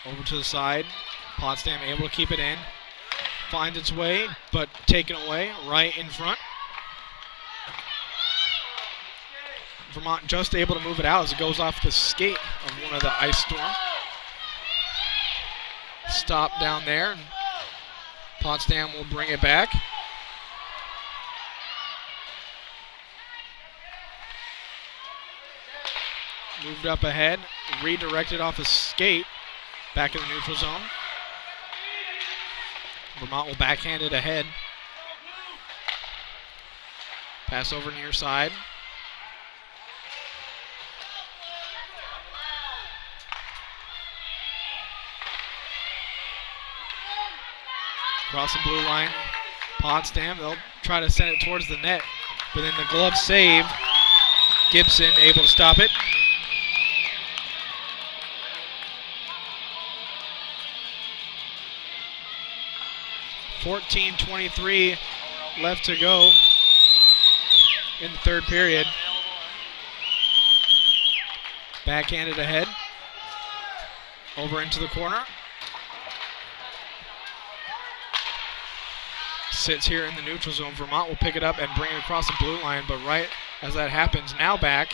Over to the side. Potsdam able to keep it in. Finds its way, but taken away right in front. Vermont just able to move it out as it goes off the skate of one of the Ice Storm. Stop down there. And Potsdam will bring it back. Moved up ahead, redirected off a skate, back in the neutral zone. Vermont will backhand it ahead. Pass over near side. Across the blue line, Potsdam, they'll try to send it towards the net, but then the glove save, Gibson able to stop it. .23 left to go in the third period. Backhanded ahead, over into the corner. Sits here in the neutral zone. Vermont will pick it up and bring it across the blue line, but right as that happens, now back.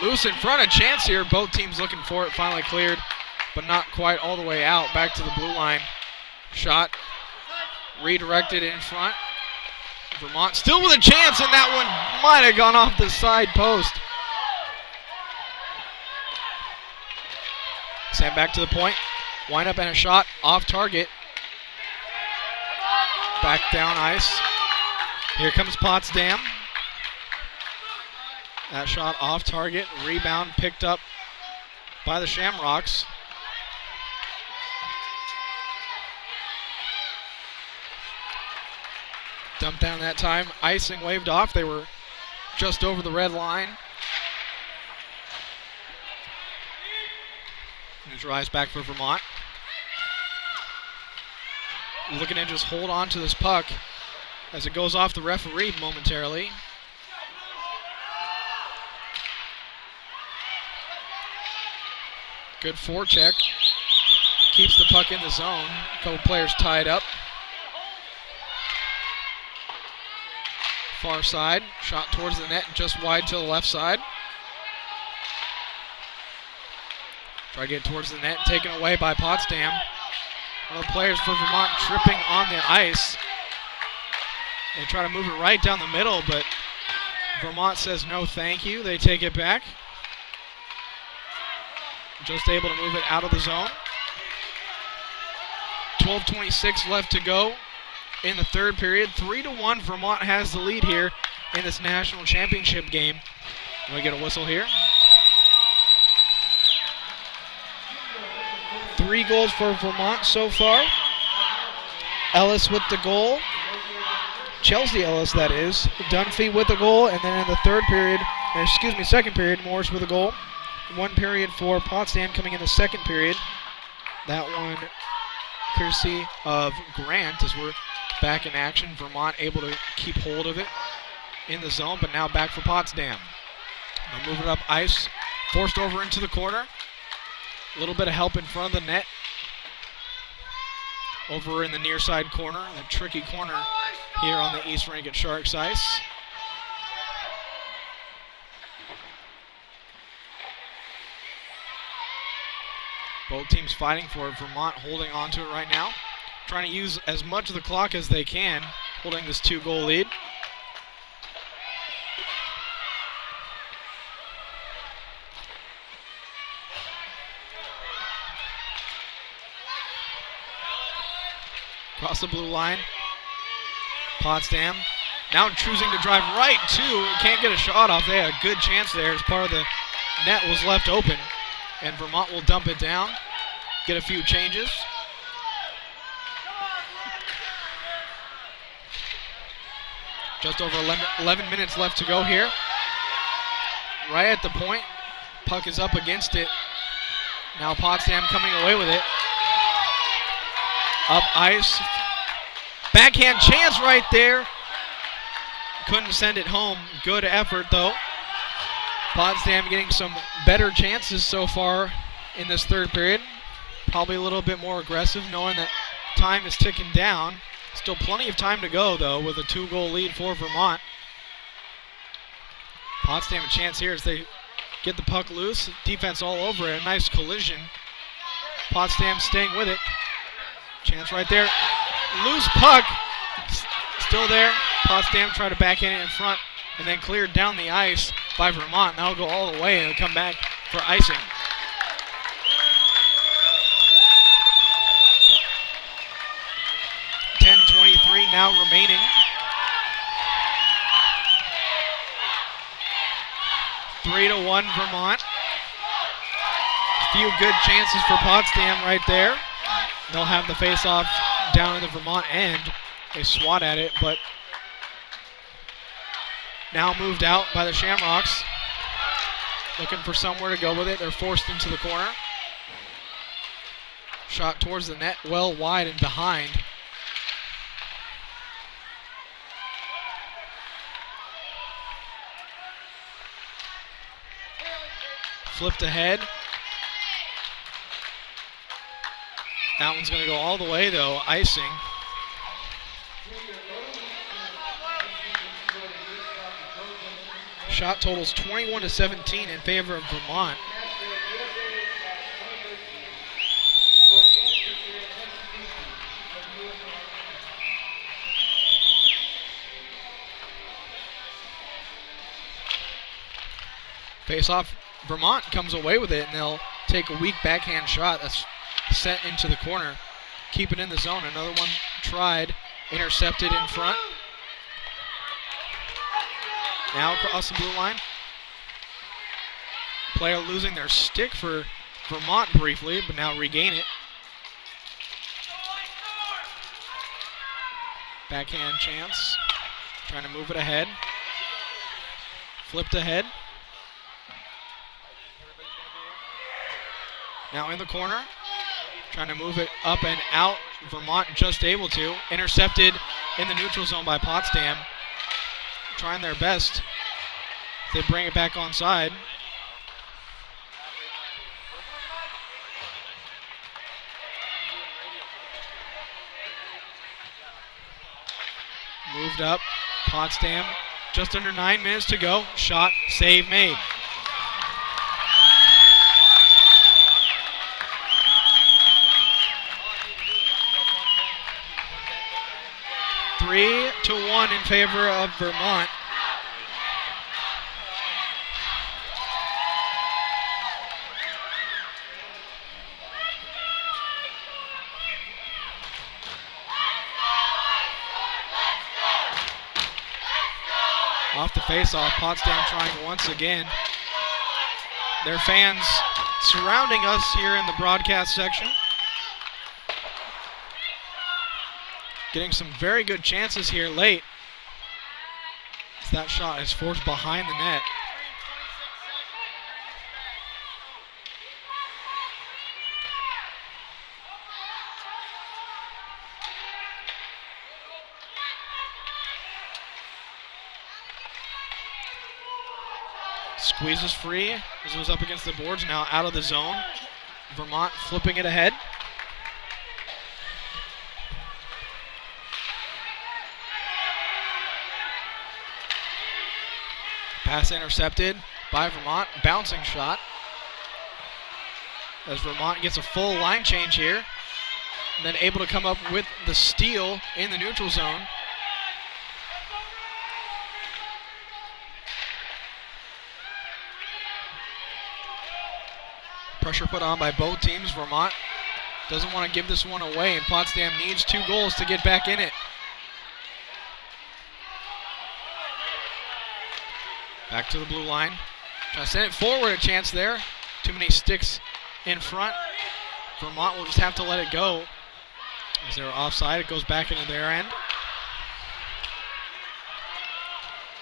Loose in front, a chance here. Both teams looking for it, finally cleared, but not quite all the way out. Back to the blue line. Shot redirected in front. Vermont still with a chance, and that one might have gone off the side post. Send back to the point. Wind up and a shot off target. Back down ice. Here comes Potsdam. That shot off target. Rebound picked up by the Shamrocks. Dumped down that time. Icing waved off. They were just over the red line. Neutralized back for Vermont. Looking to just hold on to this puck as it goes off the referee momentarily. Good forecheck. Keeps the puck in the zone. A couple players tied up. Far side. Shot towards the net, just wide to the left side. Try to get towards the net, taken away by Potsdam. One of the players for Vermont tripping on the ice. They try to move it right down the middle, but Vermont says no thank you. They take it back. Just able to move it out of the zone. 12:26 left to go in the third period. 3-1, Vermont has the lead here in this national championship game. We get a whistle here. 3 goals for Vermont so far. Ellis with the goal. Chelsea Ellis, that is. Dunphy with the goal, and then in the second period, Morris with a goal. 1 period for Potsdam coming in the second period. That one courtesy of Grant as we're back in action. Vermont able to keep hold of it in the zone, but now back for Potsdam. They'll move it up ice, forced over into the corner. A little bit of help in front of the net. Over in the near side corner, a tricky corner here on the East Rink at Sharks ice. Both teams fighting for it. Vermont holding on to it right now. Trying to use as much of the clock as they can, holding this 2-goal lead. Across the blue line. Potsdam now choosing to drive right too. Can't get a shot off. They had a good chance there as part of the net was left open. And Vermont will dump it down. Get a few changes. Just over 11 minutes left to go here. Right at the point. Puck is up against it. Now Potsdam coming away with it. Up ice. Backhand chance right there. Couldn't send it home. Good effort though. Potsdam getting some better chances so far in this third period. Probably a little bit more aggressive knowing that time is ticking down. Still plenty of time to go, though, with a 2-goal lead for Vermont. Potsdam a chance here as they get the puck loose. Defense all over it. A nice collision. Potsdam staying with it. Chance right there. Loose puck. Still there. Potsdam try to backhand it in front and then cleared down the ice by Vermont. That'll go all the way and come back for icing. .10:23 now remaining. 3-1 Vermont. Few good chances for Potsdam right there. They'll have the face-off down in the Vermont end. They swat at it, but now moved out by the Shamrocks. Looking for somewhere to go with it. They're forced into the corner. Shot towards the net, well wide and behind. Flipped ahead. That one's going to go all the way, though, icing. Shot totals 21-17 in favor of Vermont. Face-off, Vermont comes away with it, and they'll take a weak backhand shot that's sent into the corner. Keep it in the zone. Another one tried, intercepted in front. Now across the blue line. Player losing their stick for Vermont briefly, but now regain it. Backhand chance. Trying to move it ahead. Flipped ahead. Now in the corner. Trying to move it up and out. Vermont just able to. Intercepted in the neutral zone by Potsdam. Trying their best. They bring it back onside. Moved up. Potsdam. Just under 9 minutes to go. Shot, save made. Three to 1 in favor of Vermont. Off the face-off, Potsdam trying once again. Their fans surrounding us here in the broadcast section. Getting some very good chances here late. That shot is forced behind the net. Squeezes free as it was up against the boards, now out of the zone. Vermont flipping it ahead. Pass intercepted by Vermont. Bouncing shot. As Vermont gets a full line change here. And then able to come up with the steal in the neutral zone. Pressure put on by both teams. Vermont doesn't want to give this one away, and Potsdam needs 2 goals to get back in it. Back to the blue line. Trying to send it forward, a chance there. Too many sticks in front. Vermont will just have to let it go. As they're offside, it goes back into their end.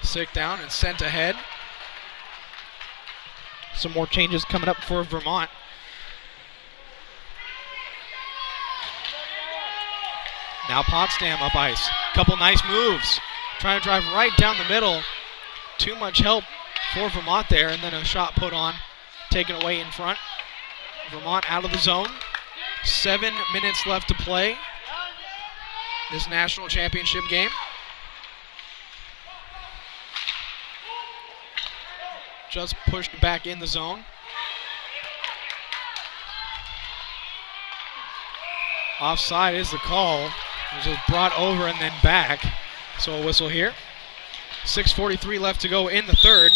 Sick down and sent ahead. Some more changes coming up for Vermont. Now Potsdam up ice. Couple nice moves. Trying to drive right down the middle. Too much help for Vermont there, and then a shot put on, taken away in front. Vermont out of the zone. 7 minutes left to play. this national championship game. Just pushed back in the zone. Offside is the call. It was brought over and then back. So a whistle here. 6:43 left to go in the third.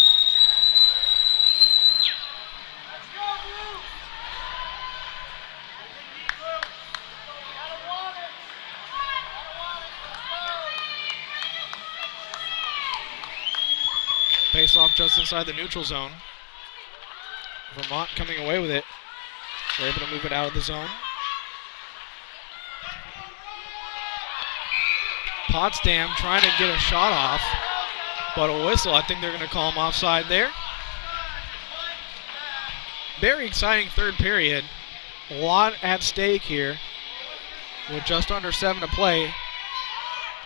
Face off just inside the neutral zone. Vermont coming away with it. They're able to move it out of the zone. Potsdam trying to get a shot off, but a whistle. I think they're going to call him offside there. Very exciting third period. A lot at stake here with just under 7 to play.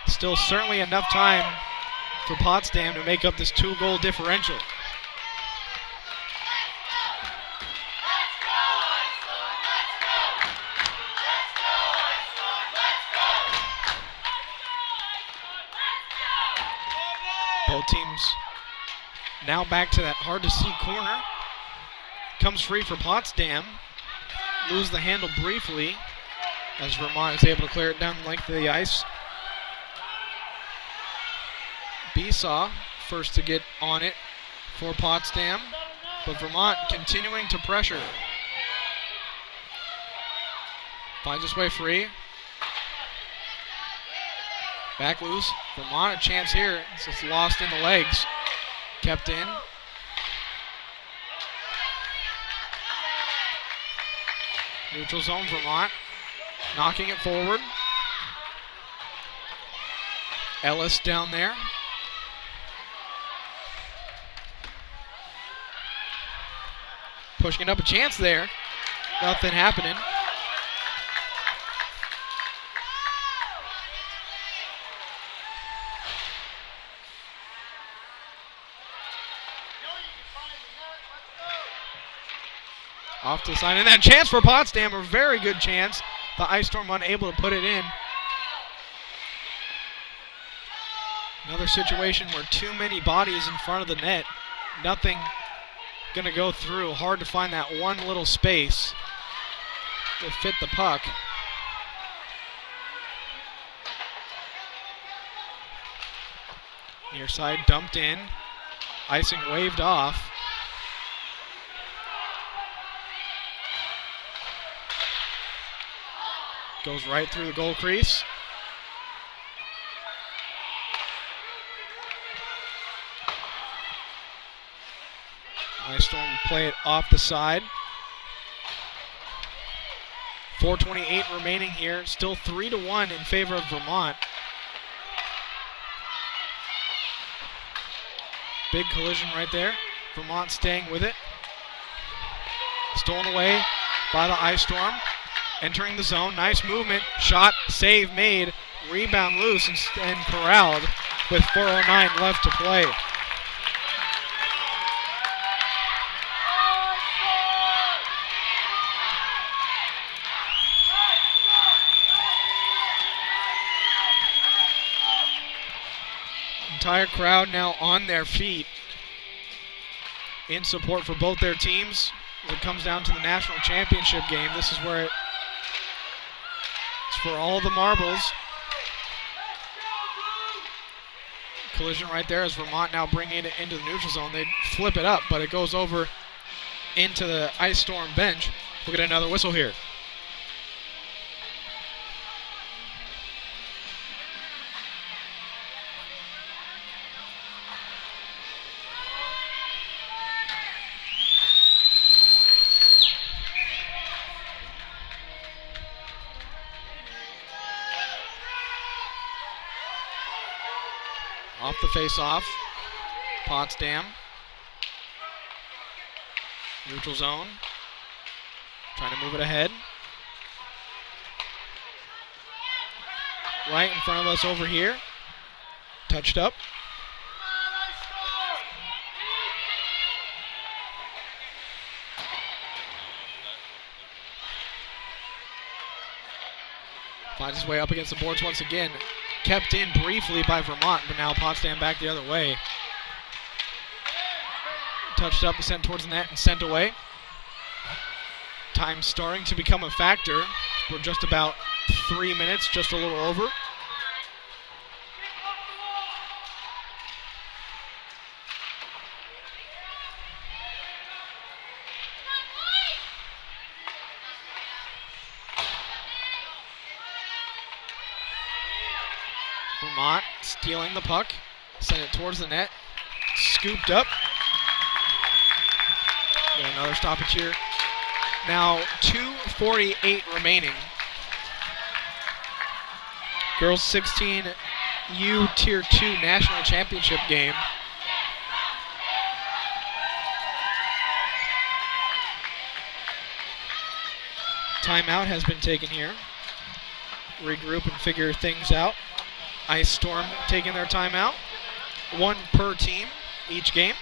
Still certainly enough time for Potsdam to make up this 2-goal differential. Both teams now back to that hard-to-see corner. Comes free for Potsdam. Lose the handle briefly as Vermont is able to clear it down the length of the ice. Besaw first to get on it for Potsdam, but Vermont continuing to pressure. Finds its way free. Back loose. Vermont a chance here. It's just lost in the legs. Kept in. Neutral zone, Vermont. Knocking it forward. Ellis down there. Pushing it up a chance there. Nothing happening. Off to the side, and that chance for Potsdam, a very good chance. The Ice Storm unable to put it in. Another situation where too many bodies in front of the net. Nothing gonna go through. Hard to find that one little space to fit the puck. Near side dumped in. Icing waved off. Goes right through the goal crease. Ice Storm will play it off the side. 4:28 remaining here. Still 3-1 in favor of Vermont. Big collision right there. Vermont staying with it. Stolen away by the Ice Storm. Entering the zone, nice movement, shot, save made, rebound loose and corralled with 4:09 left to play. Entire crowd now on their feet in support for both their teams. As it comes down to the national championship game, this is where it's for all the marbles. Collision right there as Vermont now bringing it into the neutral zone. They flip it up, but it goes over into the Ice Storm bench. We'll get another whistle here. Off the face-off, Potsdam. Neutral zone. Trying to move it ahead. Right in front of us over here. Touched up. Finds his way up against the boards once again. Kept in briefly by Vermont, but now Potsdam back the other way. Touched up and sent towards the net and sent away. Time starting to become a factor. We're just about 3 minutes, just a little over. Vermont stealing the puck, sent it towards the net, scooped up. Get another stoppage here. Now 2:48 remaining. Girls 16 U Tier 2 National Championship game. Timeout has been taken here. Regroup and figure things out. Ice Storm taking their timeout. One per team each game.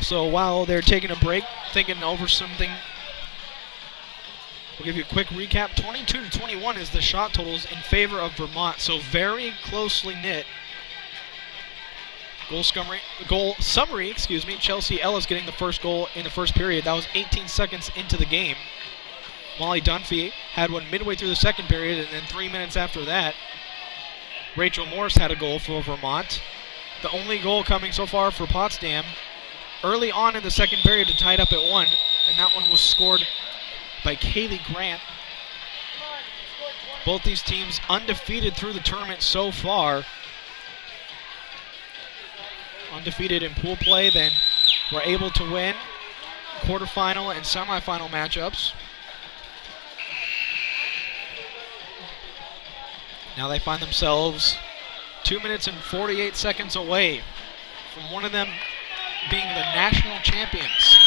So while they're taking a break, thinking over something, we'll give you a quick recap. 22-21 is the shot totals in favor of Vermont, so very closely knit. Goal summary, Chelsea Ellis getting the first goal in the first period. That was 18 seconds into the game. Molly Dunphy had one midway through the second period, and then 3 minutes after that, Rachel Morris had a goal for Vermont. The only goal coming so far for Potsdam early on in the second period to tie it up at 1, and that one was scored by Kaylee Grant. Both these teams undefeated through the tournament so far. Undefeated in pool play, then were able to win quarterfinal and semifinal matchups. Now they find themselves 2 minutes and 48 seconds away from one of them being the national champions.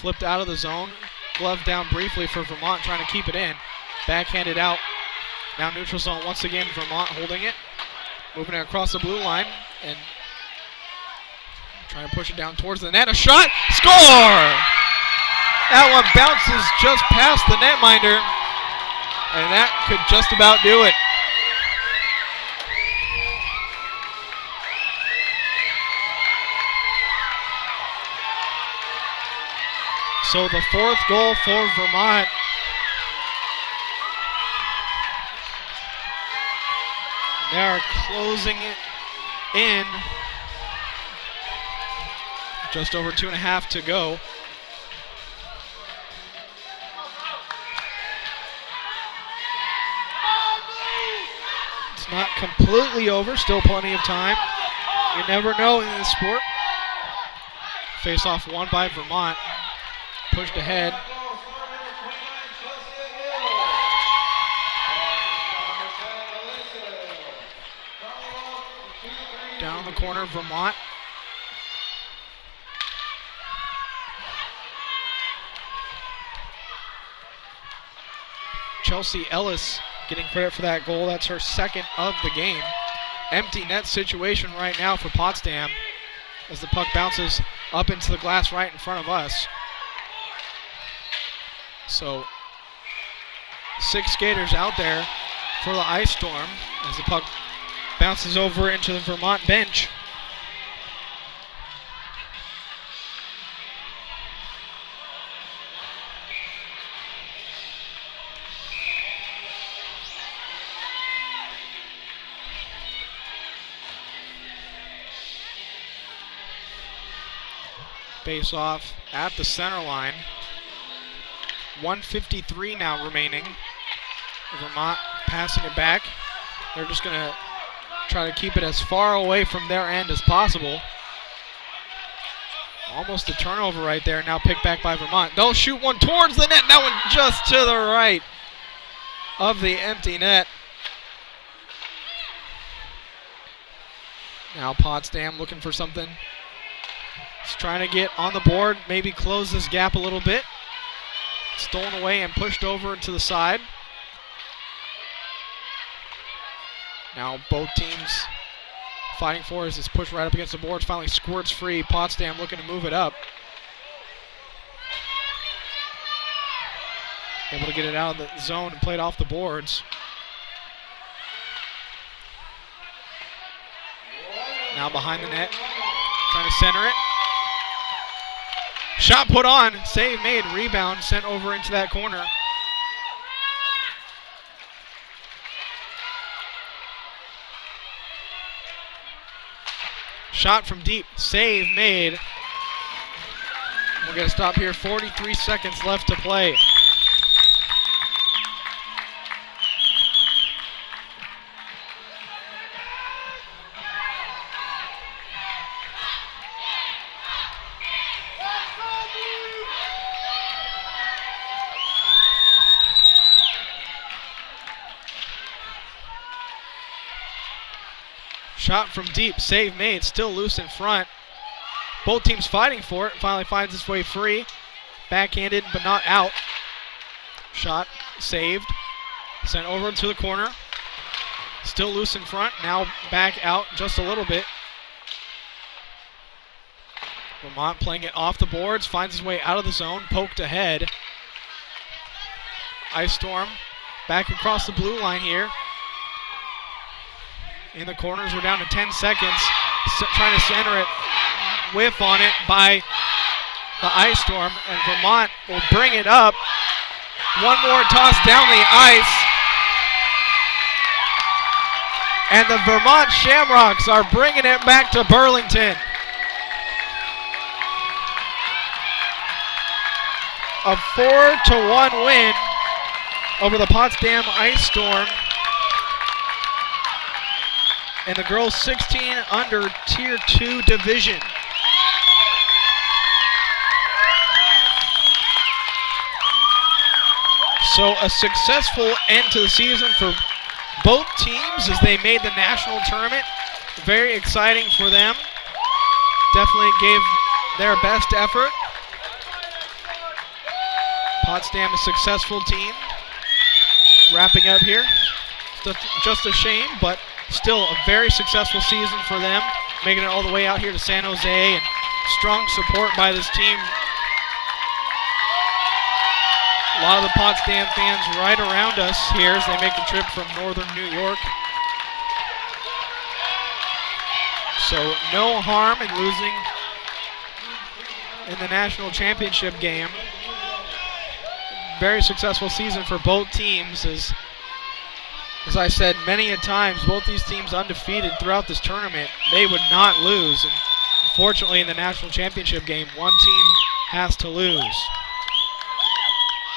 Flipped out of the zone, glove down briefly for Vermont, trying to keep it in. Backhanded out, now neutral zone once again, Vermont holding it. Moving it across the blue line and trying to push it down towards the net. A shot, score! That one bounces just past the netminder, and that could just about do it. So the fourth goal for Vermont. They are closing it in. Just over 2.5 to go. It's not completely over, still plenty of time. You never know in this sport. Face-off won by Vermont. Pushed ahead. Down the corner, Vermont. Chelsea Ellis getting credit for that goal. That's her second of the game. Empty net situation right now for Potsdam as the puck bounces up into the glass right in front of us. So 6 skaters out there for the Ice Storm as the puck bounces over into the Vermont bench. Face off at the center line. 1:53 now remaining. Vermont passing it back. They're just going to try to keep it as far away from their end as possible. Almost a turnover right there. Now picked back by Vermont. They'll shoot one towards the net. That one just to the right of the empty net. Now Potsdam looking for something. He's trying to get on the board, maybe close this gap a little bit. Stolen away and pushed over to the side. Now both teams fighting for it as it's pushed right up against the boards. Finally squirts free. Potsdam looking to move it up. Able to get it out of the zone and play it off the boards. Now behind the net, trying to center it. Shot put on, save made, rebound sent over into that corner. Shot from deep, save made. We're going to stop here, 43 seconds left to play. Shot from deep, save made, still loose in front. Both teams fighting for it. Finally finds its way free. Backhanded, but not out. Shot saved. Sent over to the corner. Still loose in front. Now back out just a little bit. Vermont playing it off the boards. Finds his way out of the zone. Poked ahead. Ice Storm back across the blue line here. In the corners, we're down to 10 seconds. Trying to center it. Whiff on it by the Ice Storm. And Vermont will bring it up. One more toss down the ice. And the Vermont Shamrocks are bringing it back to Burlington. A 4-1 win over the Potsdam Ice Storm. In the girls 16 under Tier 2 division. So a successful end to the season for both teams as they made the national tournament. Very exciting for them. Definitely gave their best effort. Potsdam a successful team. Wrapping up here. Just a shame, but still a very successful season for them, making it all the way out here to San Jose, and strong support by this team. A lot of the Potsdam fans right around us here as they make the trip from northern New York. So no harm in losing in the national championship game. Very successful season for both teams. As I said many a times, both these teams undefeated throughout this tournament. They would not lose. And unfortunately, in the national championship game, one team has to lose.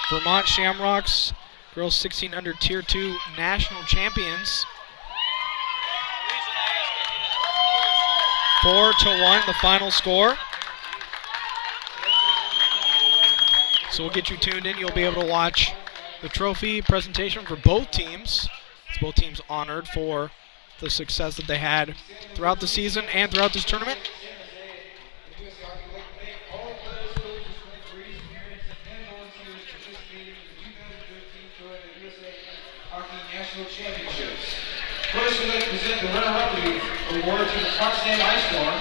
Vermont Shamrocks, girls 16 under Tier 2 national champions. 4-1, the final score. So we'll get you tuned in. You'll be able to watch the trophy presentation for both teams. Both teams honored for the success that they had throughout the season and throughout this tournament. First, we'd like to present the runner-up award to the Potsdam Ice Storm.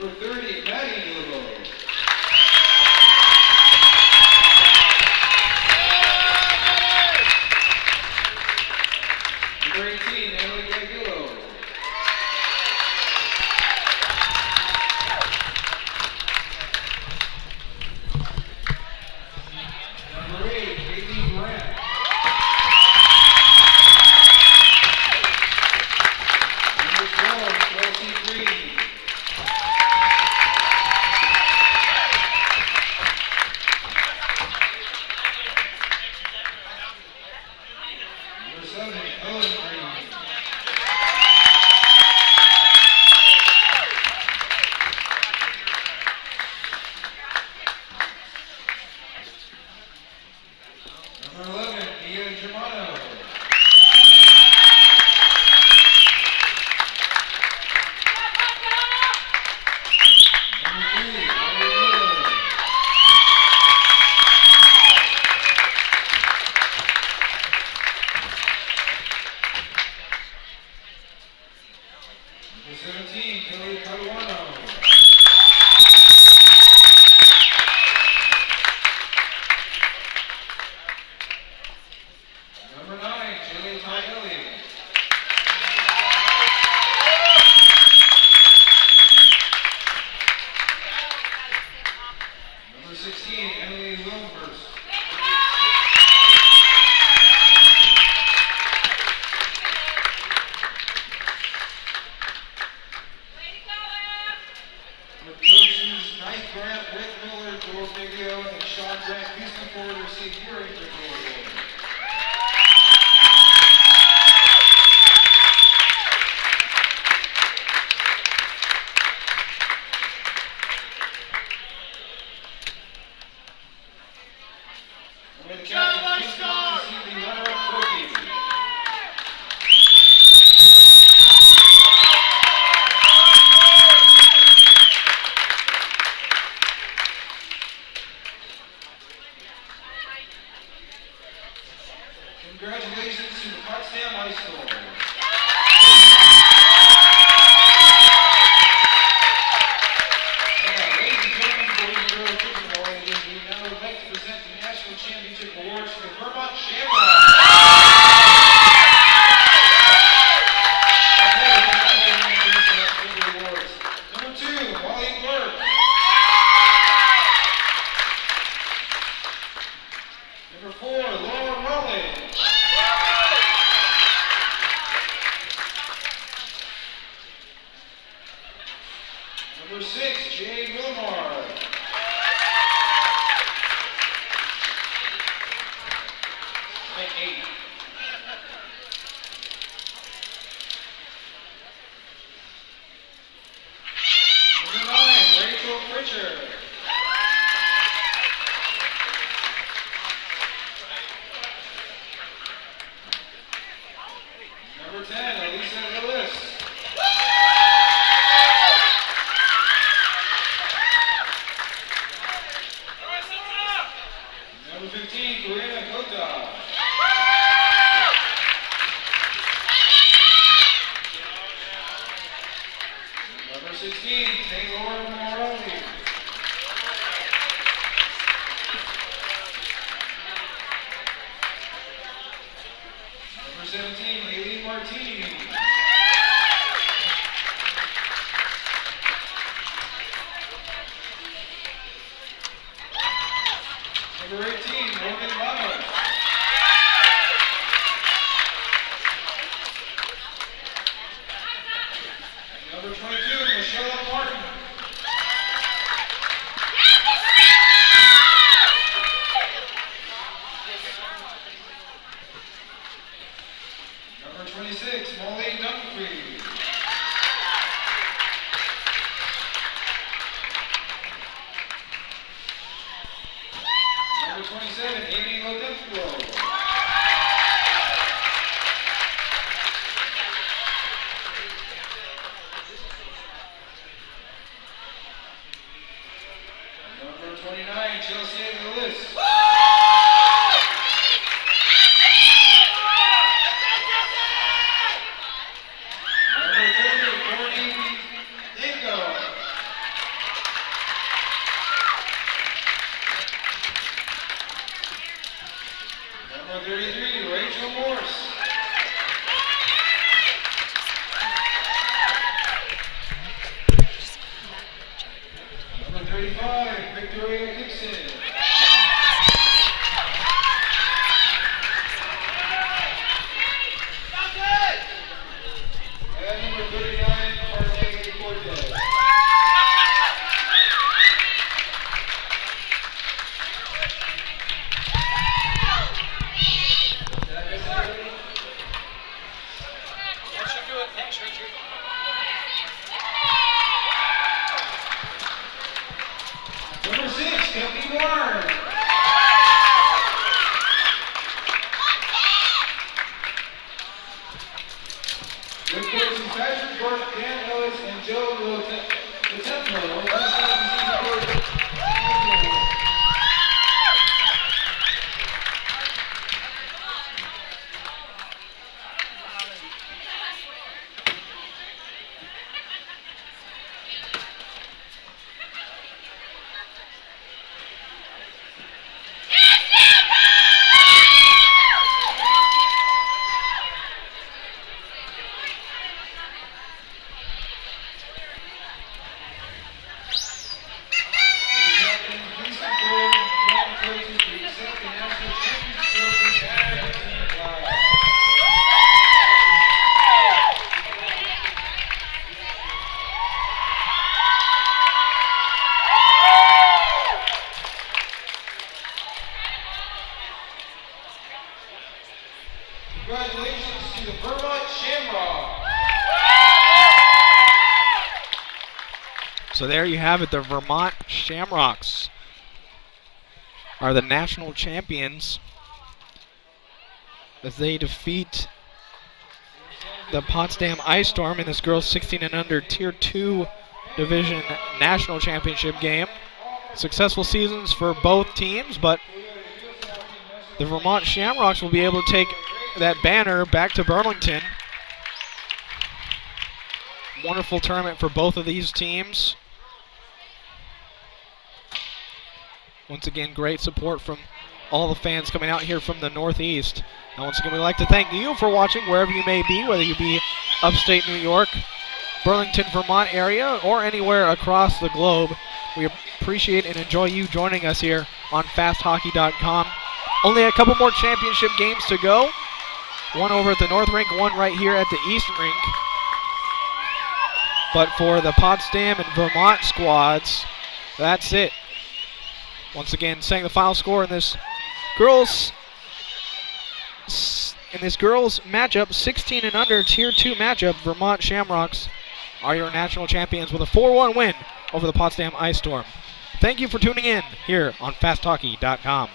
Number 30, Maddie Gilbo. Number 18, Emily Gagillo. Number 8, Kaylee Grant. Number 12, Kelsey Green. Number 7, Ellen Green. Number 11, Mia Germano. Number 3, Mary Miller. Number 17, Kelly Caruano. Number 9, Jillian Tardelli. Number 16, Emily Wilmhurst. With coaches Knight Grant, Rick Miller, Joel Figlio, and Sean Grant, please come forward to receive your individual award. And with the captain, please come to receive the runner-up trophy. Congratulations to the Potsdam Ice Storm. Now, ladies and gentlemen, boys and girls, children of all ages, we now would like to present the National Championship Awards for the Vermont Shamrocks. Awards. Number 2, Molly Burke. Number 4, Laura Rowland. Number 6, Jay Wilmar. And 8. Number 9, Rachel Pritchard. Number 10, Elisa Lewis. Number 15, Karina Kota. Number 16, Taylor Morelli. Number 17, Haley Martini. Number 18, Morgan Ramos. Number 22, Michelle Martin. Number 26, Molly Dunphy. Number 27, Amy Lodesco. Number 29, Chelsea Lewis. Number 30, Courtney Dingo. 35, Victoria Gibson. And number 39, Martin Cortez. Number 6, Kelsey Warren. With coaches Patrick Burke, Dan Ellis, and Joe Lotemplo. Congratulations to the Vermont Shamrocks. So there you have it. The Vermont Shamrocks are the national champions as they defeat the Potsdam Ice Storm in this girls 16 and under Tier 2 Division National Championship game. Successful seasons for both teams, but the Vermont Shamrocks will be able to take that banner back to Burlington. Wonderful tournament for both of these teams. Once again, great support from all the fans coming out here from the Northeast. And once again, we'd like to thank you for watching wherever you may be, whether you be upstate New York, Burlington, Vermont area, or anywhere across the globe. We appreciate and enjoy you joining us here on FastHockey.com. Only a couple more championship games to go. One over at the North Rink, one right here at the East Rink. But for the Potsdam and Vermont squads, that's it. Once again, saying the final score in this girls matchup, 16 and under Tier 2 matchup, Vermont Shamrocks are your national champions with a 4-1 win over the Potsdam Ice Storm. Thank you for tuning in here on FastHockey.com.